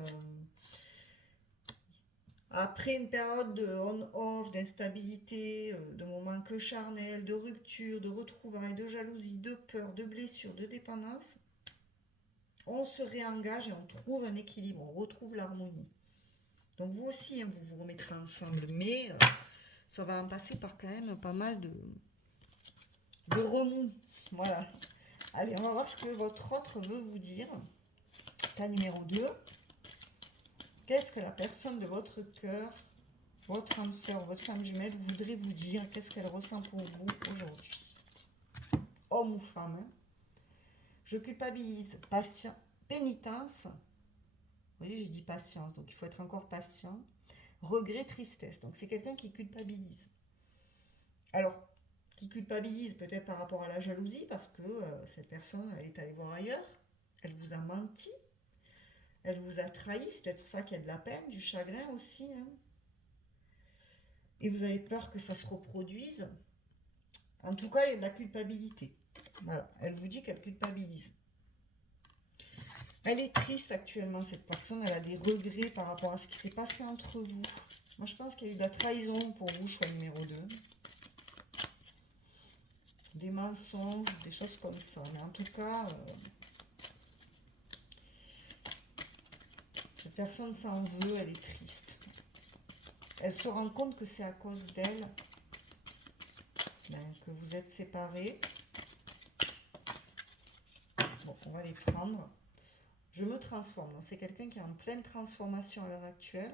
après une période de on-off, d'instabilité, de moments que charnels, de rupture, de retrouvailles, de jalousie, de peur, de blessure, de dépendance, on se réengage et on trouve un équilibre, on retrouve l'harmonie. Donc vous aussi, hein, vous vous remettrez ensemble, mais ça va en passer par quand même pas mal de remous. Voilà. Allez, on va voir ce que votre autre veut vous dire. Cas numéro 2. Qu'est-ce que la personne de votre cœur, votre âme sœur, votre femme jumelle voudrait vous dire? Qu'est-ce qu'elle ressent pour vous aujourd'hui? Homme ou femme, hein? Je culpabilise, patient, pénitence. Vous voyez, j'ai dit patience, donc il faut être encore patient. Regret, tristesse. Donc c'est quelqu'un qui culpabilise. Alors, qui culpabilise peut-être par rapport à la jalousie, parce que cette personne, elle est allée voir ailleurs, elle vous a menti, elle vous a trahi, c'est peut-être pour ça qu'il y a de la peine, du chagrin aussi, hein. Et vous avez peur que ça se reproduise. En tout cas, il y a de la culpabilité. Voilà, elle vous dit qu'elle culpabilise. Elle est triste actuellement, cette personne, elle a des regrets par rapport à ce qui s'est passé entre vous. Moi, je pense qu'il y a eu de la trahison pour vous, choix numéro 2. Des mensonges, des choses comme ça. Mais en tout cas, cette personne s'en veut, elle est triste. Elle se rend compte que c'est à cause d'elle que vous êtes séparés. Bon, on va les prendre. Je me transforme. Donc, c'est quelqu'un qui est en pleine transformation à l'heure actuelle.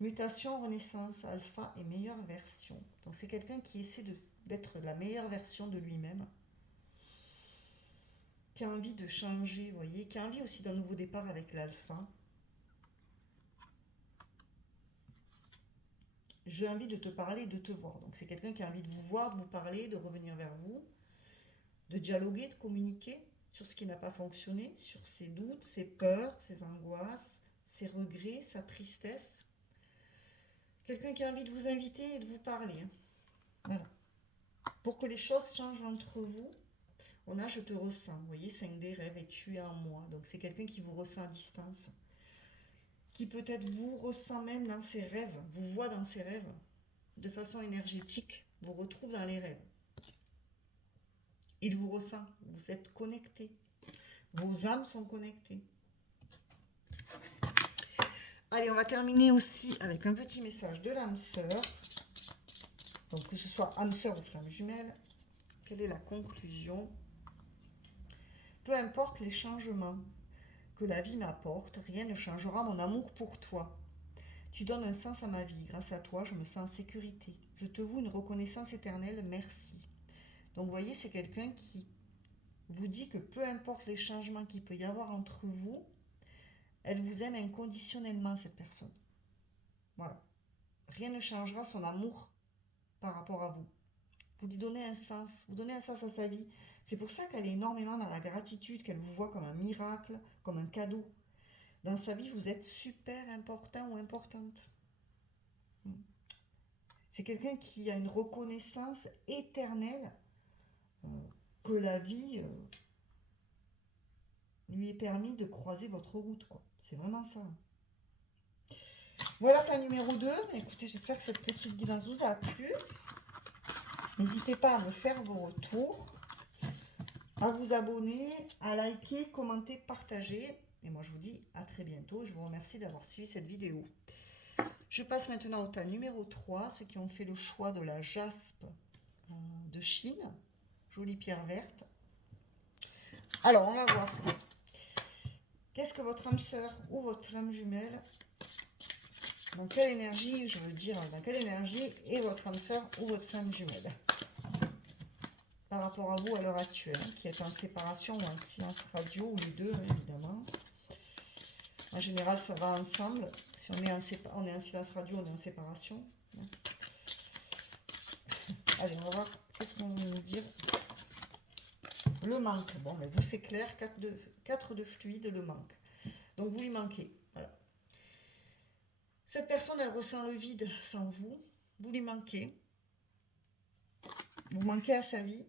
Mutation, renaissance, alpha et meilleure version. Donc, c'est quelqu'un qui essaie d'être la meilleure version de lui-même. Qui a envie de changer, vous voyez. Qui a envie aussi d'un nouveau départ avec l'alpha. J'ai envie de te parler et de te voir. Donc, c'est quelqu'un qui a envie de vous voir, de vous parler, de revenir vers vous. De dialoguer, de communiquer sur ce qui n'a pas fonctionné, sur ses doutes, ses peurs, ses angoisses, ses regrets, sa tristesse. Quelqu'un qui a envie de vous inviter et de vous parler. Voilà. Pour que les choses changent entre vous, on a je te ressens. Vous voyez, 5 des rêves et tu es en moi. Donc c'est quelqu'un qui vous ressent à distance. Qui peut-être vous ressent même dans ses rêves, vous voit dans ses rêves. De façon énergétique, vous retrouve dans les rêves. Il vous ressent, vous êtes connectés. Vos âmes sont connectées. Allez, on va terminer aussi avec un petit message de l'âme sœur. Donc, que ce soit âme sœur ou flamme jumelle, quelle est la conclusion? Peu importe les changements que la vie m'apporte, rien ne changera mon amour pour toi. Tu donnes un sens à ma vie. Grâce à toi, je me sens en sécurité. Je te voue une reconnaissance éternelle. Merci. Donc, vous voyez, c'est quelqu'un qui vous dit que peu importe les changements qu'il peut y avoir entre vous, elle vous aime inconditionnellement, cette personne. Voilà. Rien ne changera son amour par rapport à vous. Vous lui donnez un sens, vous donnez un sens à sa vie. C'est pour ça qu'elle est énormément dans la gratitude, qu'elle vous voit comme un miracle, comme un cadeau. Dans sa vie, vous êtes super important ou importante. C'est quelqu'un qui a une reconnaissance éternelle que la vie lui ait permis de croiser votre route, quoi. C'est vraiment ça. Voilà ta numéro 2. Écoutez, j'espère que cette petite guidance vous a plu. N'hésitez pas à me faire vos retours, à vous abonner, à liker, commenter, partager. Et moi, je vous dis à très bientôt. Je vous remercie d'avoir suivi cette vidéo. Je passe maintenant au tas numéro 3, ceux qui ont fait le choix de la jaspe de Chine. Jolie pierre verte. Alors, on va voir. Qu'est-ce que votre âme sœur ou votre flamme jumelle, dans quelle énergie, je veux dire, dans quelle énergie est votre âme sœur ou votre flamme jumelle par rapport à vous à l'heure actuelle, qui est en séparation ou en silence radio, ou les deux, évidemment. En général, ça va ensemble. Si on est en silence radio, on est en séparation. Allez, on va voir qu'est-ce qu'on va nous dire. Le manque. Bon, mais vous, c'est clair, 4 de fluide, le manque. Donc, vous lui manquez. Voilà. Cette personne, elle ressent le vide sans vous. Vous lui manquez. Vous manquez à sa vie.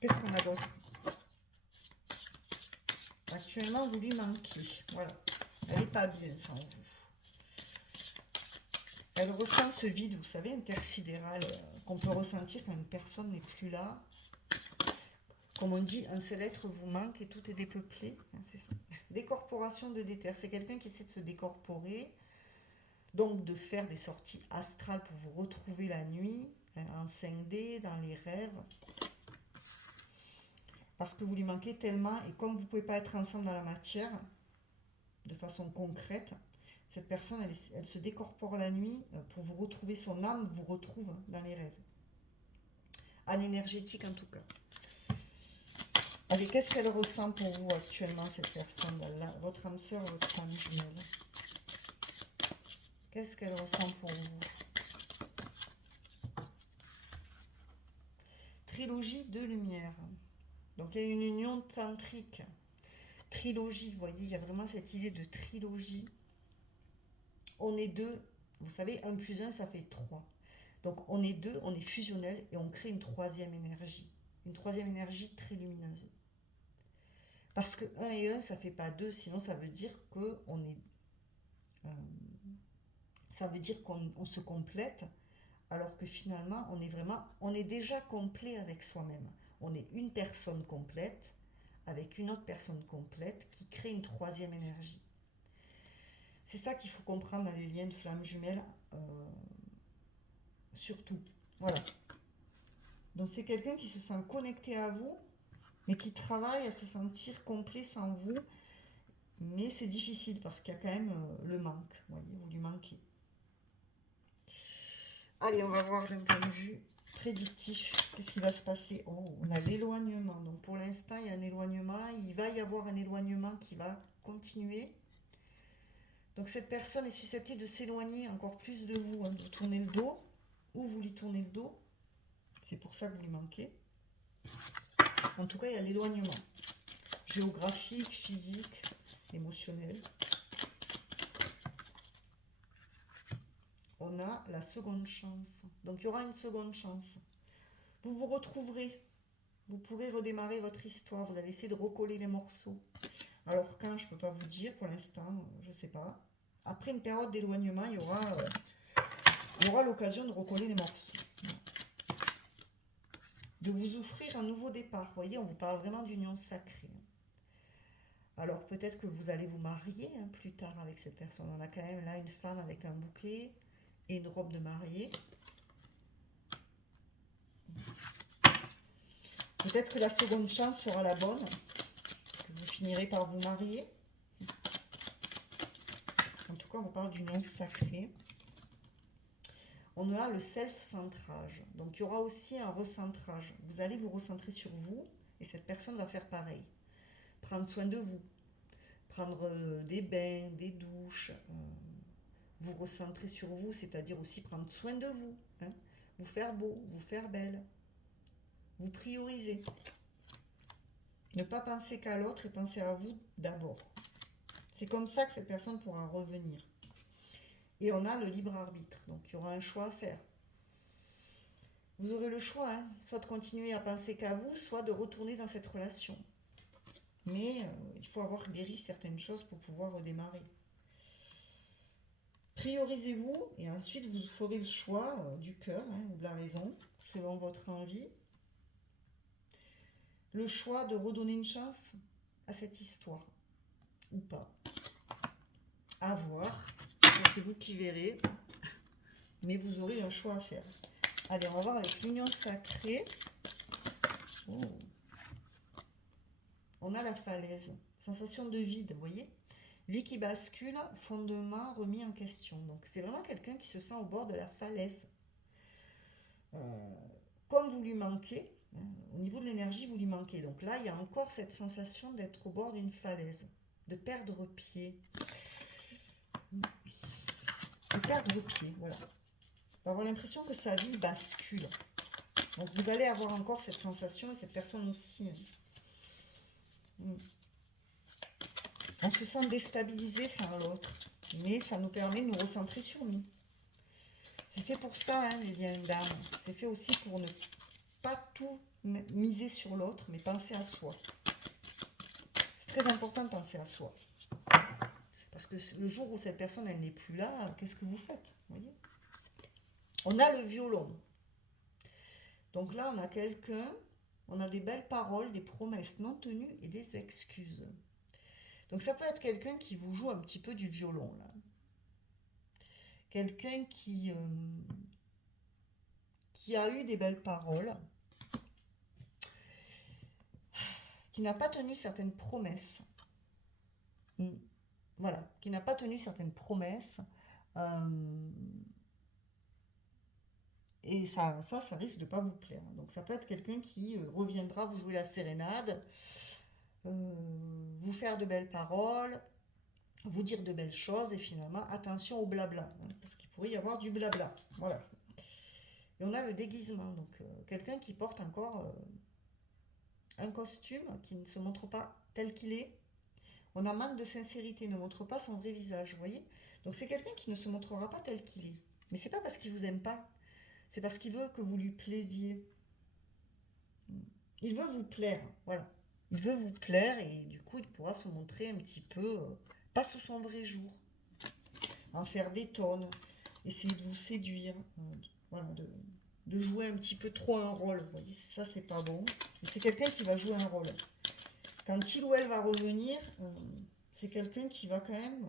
Qu'est-ce qu'on a d'autre? Actuellement, vous lui manquez. Voilà. Elle n'est pas bien sans vous. Elle ressent ce vide, vous savez, intersidéral, qu'on peut ressentir quand une personne n'est plus là. Comme on dit, un seul être vous manque et tout est dépeuplé. C'est ça. Décorporation de déter. C'est quelqu'un qui essaie de se décorporer, donc de faire des sorties astrales pour vous retrouver la nuit, en 5D, dans les rêves. Parce que vous lui manquez tellement, et comme vous ne pouvez pas être ensemble dans la matière, de façon concrète, cette personne, elle se décorpore la nuit pour vous retrouver, son âme vous retrouve dans les rêves. En énergétique en tout cas. Allez, qu'est-ce qu'elle ressent pour vous actuellement, cette personne-là, votre âme sœur, votre femme jumelle? Qu'est-ce qu'elle ressent pour vous? Trilogie de lumière. Donc, il y a une union tantrique. Trilogie, vous voyez, il y a vraiment cette idée de trilogie. On est deux. Vous savez, 1 plus 1, ça fait 3. Donc, on est deux, on est fusionnel et on crée une troisième énergie. Une troisième énergie très lumineuse. Parce que 1 et 1, ça ne fait pas 2, sinon ça veut dire qu'on est... ça veut dire qu'on se complète, alors que finalement, on est déjà complet avec soi-même. On est une personne complète avec une autre personne complète qui crée une troisième énergie. C'est ça qu'il faut comprendre dans les liens de flammes jumelles, surtout. Voilà. Donc c'est quelqu'un qui se sent connecté à vous, mais qui travaille à se sentir complet sans vous. Mais c'est difficile parce qu'il y a quand même le manque. Vous voyez, vous lui manquez. Allez, on va voir d'un point de vue prédictif. Qu'est-ce qui va se passer? Oh, on a l'éloignement. Donc pour l'instant, il y a un éloignement. Il va y avoir un éloignement qui va continuer. Donc cette personne est susceptible de s'éloigner encore plus de vous. Hein. Vous tournez le dos ou vous lui tournez le dos. C'est pour ça que vous lui manquez. En tout cas, il y a l'éloignement. Géographique, physique, émotionnel. On a la seconde chance. Donc il y aura une seconde chance. Vous vous retrouverez. Vous pourrez redémarrer votre histoire. Vous allez essayer de recoller les morceaux. Alors quand, je ne peux pas vous dire pour l'instant, je ne sais pas. Après une période d'éloignement, il y aura l'occasion de recoller les morceaux. De vous offrir un nouveau départ. Vous voyez, on vous parle vraiment d'union sacrée. Alors peut-être que vous allez vous marier plus tard avec cette personne. On a quand même là une femme avec un bouquet et une robe de mariée. Peut-être que la seconde chance sera la bonne. Que vous finirez par vous marier. En tout cas, on vous parle d'union sacrée. On a le self-centrage. Donc, il y aura aussi un recentrage. Vous allez vous recentrer sur vous et cette personne va faire pareil. Prendre soin de vous. Prendre des bains, des douches. Vous recentrer sur vous, c'est-à-dire aussi prendre soin de vous. Hein, vous faire beau, vous faire belle. Vous prioriser. Ne pas penser qu'à l'autre et penser à vous d'abord. C'est comme ça que cette personne pourra revenir. Et on a le libre arbitre. Donc, il y aura un choix à faire. Vous aurez le choix, hein, soit de continuer à penser qu'à vous, soit de retourner dans cette relation. Mais il faut avoir guéri certaines choses pour pouvoir redémarrer. Priorisez-vous et ensuite vous ferez le choix du cœur ou de la raison, selon votre envie. Le choix de redonner une chance à cette histoire ou pas. À voir. C'est vous qui verrez. Mais vous aurez un choix à faire. Allez, on va voir avec l'union sacrée. Oh. On a la falaise. Sensation de vide, vous voyez? Vie qui bascule, fondement remis en question. Donc c'est vraiment quelqu'un qui se sent au bord de la falaise. Comme vous lui manquez, au niveau de l'énergie, vous lui manquez. Donc là, il y a encore cette sensation d'être au bord d'une falaise, de perdre pied. De perdre pied, voilà. On va avoir l'impression que sa vie bascule. Donc vous allez avoir encore cette sensation, et cette personne aussi. On se sent déstabilisé sans l'autre, mais ça nous permet de nous recentrer sur nous. C'est fait pour ça, hein, les liens d'âme. C'est fait aussi pour ne pas tout miser sur l'autre, mais penser à soi. C'est très important de penser à soi. Parce que le jour où cette personne elle n'est plus là, qu'est-ce que vous faites, voyez? On a le violon. Donc là, on a quelqu'un, on a des belles paroles, des promesses non tenues et des excuses. Donc ça peut être quelqu'un qui vous joue un petit peu du violon, là. Quelqu'un qui a eu des belles paroles, qui n'a pas tenu certaines promesses. Voilà, qui n'a pas tenu certaines promesses. Et ça risque de ne pas vous plaire. Donc ça peut être quelqu'un qui reviendra vous jouer la sérénade, vous faire de belles paroles, vous dire de belles choses, et finalement, attention au blabla, hein, parce qu'il pourrait y avoir du blabla. Voilà. Et on a le déguisement, donc quelqu'un qui porte encore un costume, qui ne se montre pas tel qu'il est. On a manque de sincérité, ne montre pas son vrai visage, vous voyez? Donc c'est quelqu'un qui ne se montrera pas tel qu'il est. Mais c'est pas parce qu'il vous aime pas, c'est parce qu'il veut que vous lui plaisiez. Il veut vous plaire, voilà. Il veut vous plaire et du coup il pourra se montrer un petit peu, pas sous son vrai jour, en faire des tonnes, essayer de vous séduire, voilà, de jouer un petit peu trop un rôle, vous voyez, ça c'est pas bon. C'est quelqu'un qui va jouer un rôle. Quand il ou elle va revenir, c'est quelqu'un qui va quand même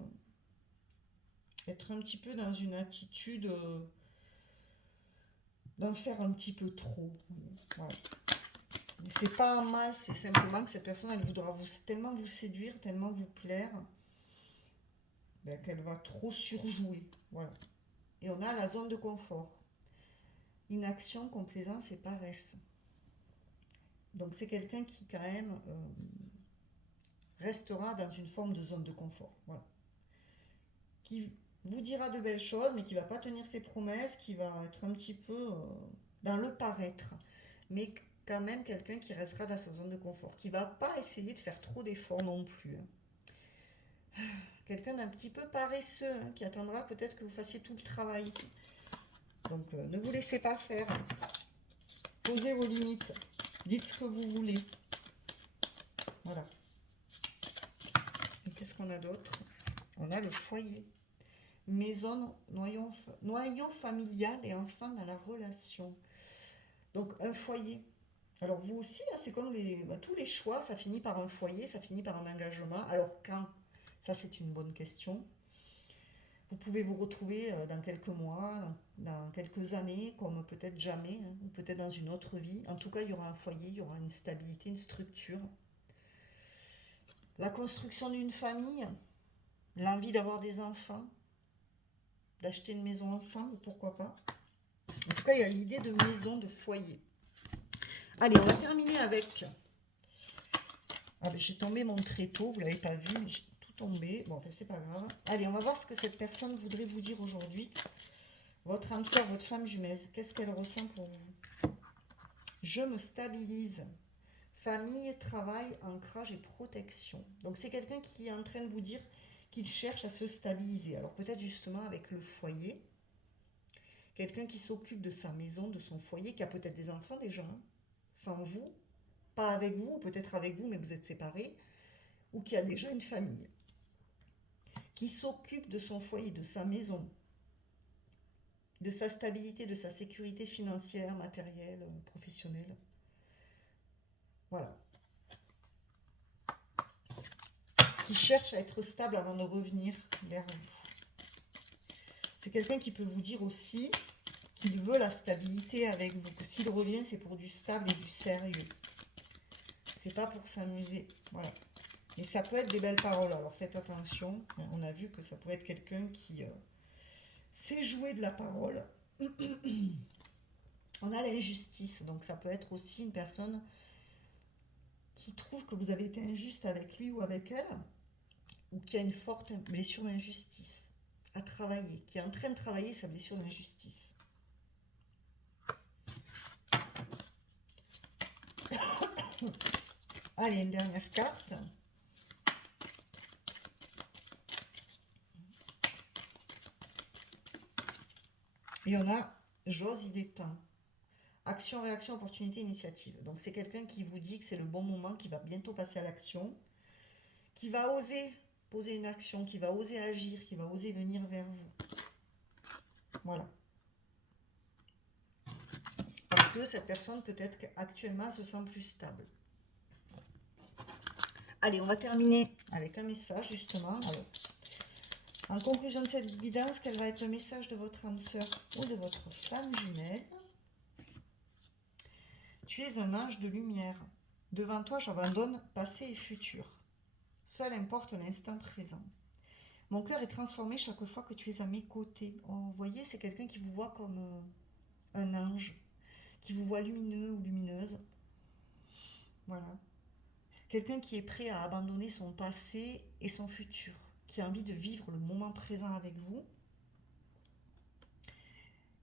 être un petit peu dans une attitude d'en faire un petit peu trop. Voilà. C'est pas mal, c'est simplement que cette personne, elle voudra tellement vous séduire, tellement vous plaire, ben, qu'elle va trop surjouer. Voilà. Et on a la zone de confort. Inaction, complaisance et paresse. Donc c'est quelqu'un qui quand même restera dans une forme de zone de confort. Voilà. Qui vous dira de belles choses, mais qui ne va pas tenir ses promesses, qui va être un petit peu dans le paraître. Mais quand même quelqu'un qui restera dans sa zone de confort, qui ne va pas essayer de faire trop d'efforts non plus. Quelqu'un d'un petit peu paresseux, hein, qui attendra peut-être que vous fassiez tout le travail. Donc ne vous laissez pas faire. Posez vos limites. Dites ce que vous voulez. Voilà. Et qu'est-ce qu'on a d'autre? On a le foyer. Maison, noyau familial et enfant dans la relation. Donc un foyer. Alors vous aussi, hein, c'est comme tous les choix, ça finit par un foyer, ça finit par un engagement. Alors quand? Ça c'est une bonne question. Vous pouvez vous retrouver dans quelques mois, dans quelques années, comme peut-être jamais, hein, ou peut-être dans une autre vie. En tout cas, il y aura un foyer, il y aura une stabilité, une structure. La construction d'une famille, l'envie d'avoir des enfants, d'acheter une maison ensemble, pourquoi pas. En tout cas, il y a l'idée de maison, de foyer. Allez, on va terminer avec... Ah ben, j'ai tombé mon tréteau, vous ne l'avez pas vu, mais j'ai tout tombé. Bon, ben, c'est pas grave. Allez, on va voir ce que cette personne voudrait vous dire aujourd'hui. Votre âme sœur, votre flamme jumelle, qu'est-ce qu'elle ressent pour vous? Je me stabilise. Famille, travail, ancrage et protection. Donc c'est quelqu'un qui est en train de vous dire qu'il cherche à se stabiliser. Alors peut-être justement avec le foyer. Quelqu'un qui s'occupe de sa maison, de son foyer, qui a peut-être des enfants déjà, hein, sans vous, pas avec vous, peut-être avec vous, mais vous êtes séparés, ou qui a déjà une famille. qui s'occupe de son foyer, de sa maison, de sa stabilité, de sa sécurité financière, matérielle, professionnelle. Voilà. Qui cherche à être stable avant de revenir vers vous. C'est quelqu'un qui peut vous dire aussi qu'il veut la stabilité avec vous, que s'il revient, c'est pour du stable et du sérieux. C'est pas pour s'amuser. Voilà. Et ça peut être des belles paroles, alors faites attention. On a vu que ça pouvait être quelqu'un qui sait jouer de la parole. On a l'injustice, donc ça peut être aussi une personne qui trouve que vous avez été injuste avec lui ou avec elle, ou qui a une forte blessure d'injustice à travailler, qui est en train de travailler sa blessure d'injustice. Allez, une dernière carte. Et on a j'ose, il est temps. Action, réaction, opportunité, initiative. Donc c'est quelqu'un qui vous dit que c'est le bon moment, qui va bientôt passer à l'action, qui va oser poser une action, qui va oser agir, qui va oser venir vers vous. Voilà. Parce que cette personne, peut-être qu'actuellement, se sent plus stable. Allez, on va terminer avec un message, justement. Alors, en conclusion de cette guidance, quel va être le message de votre âme sœur ou de votre flamme jumelle? Tu es un ange de lumière. Devant toi, j'abandonne passé et futur. Seul importe l'instant présent. Mon cœur est transformé chaque fois que tu es à mes côtés. Oh, vous voyez, c'est quelqu'un qui vous voit comme un ange, qui vous voit lumineux ou lumineuse. Voilà. Quelqu'un qui est prêt à abandonner son passé et son futur, qui a envie de vivre le moment présent avec vous,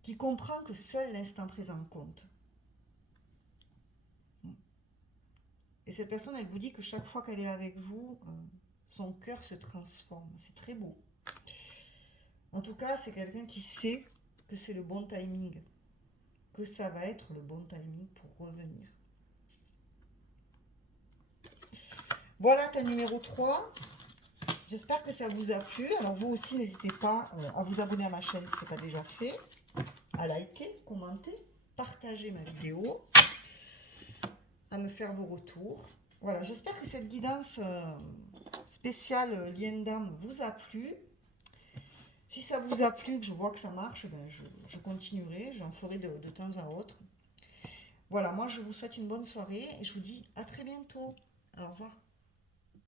qui comprend que seul l'instant présent compte. Et cette personne, elle vous dit que chaque fois qu'elle est avec vous, son cœur se transforme. C'est très beau. En tout cas, c'est quelqu'un qui sait que c'est le bon timing, que ça va être le bon timing pour revenir. Voilà ta numéro 3. J'espère que ça vous a plu. Alors vous aussi, n'hésitez pas à vous abonner à ma chaîne si ce n'est pas déjà fait, à liker, commenter, partager ma vidéo, à me faire vos retours. Voilà, j'espère que cette guidance spéciale lien d'âme vous a plu. Si ça vous a plu, que je vois que ça marche, ben je continuerai, j'en ferai de temps à autre. Voilà, moi je vous souhaite une bonne soirée et je vous dis à très bientôt. Au revoir.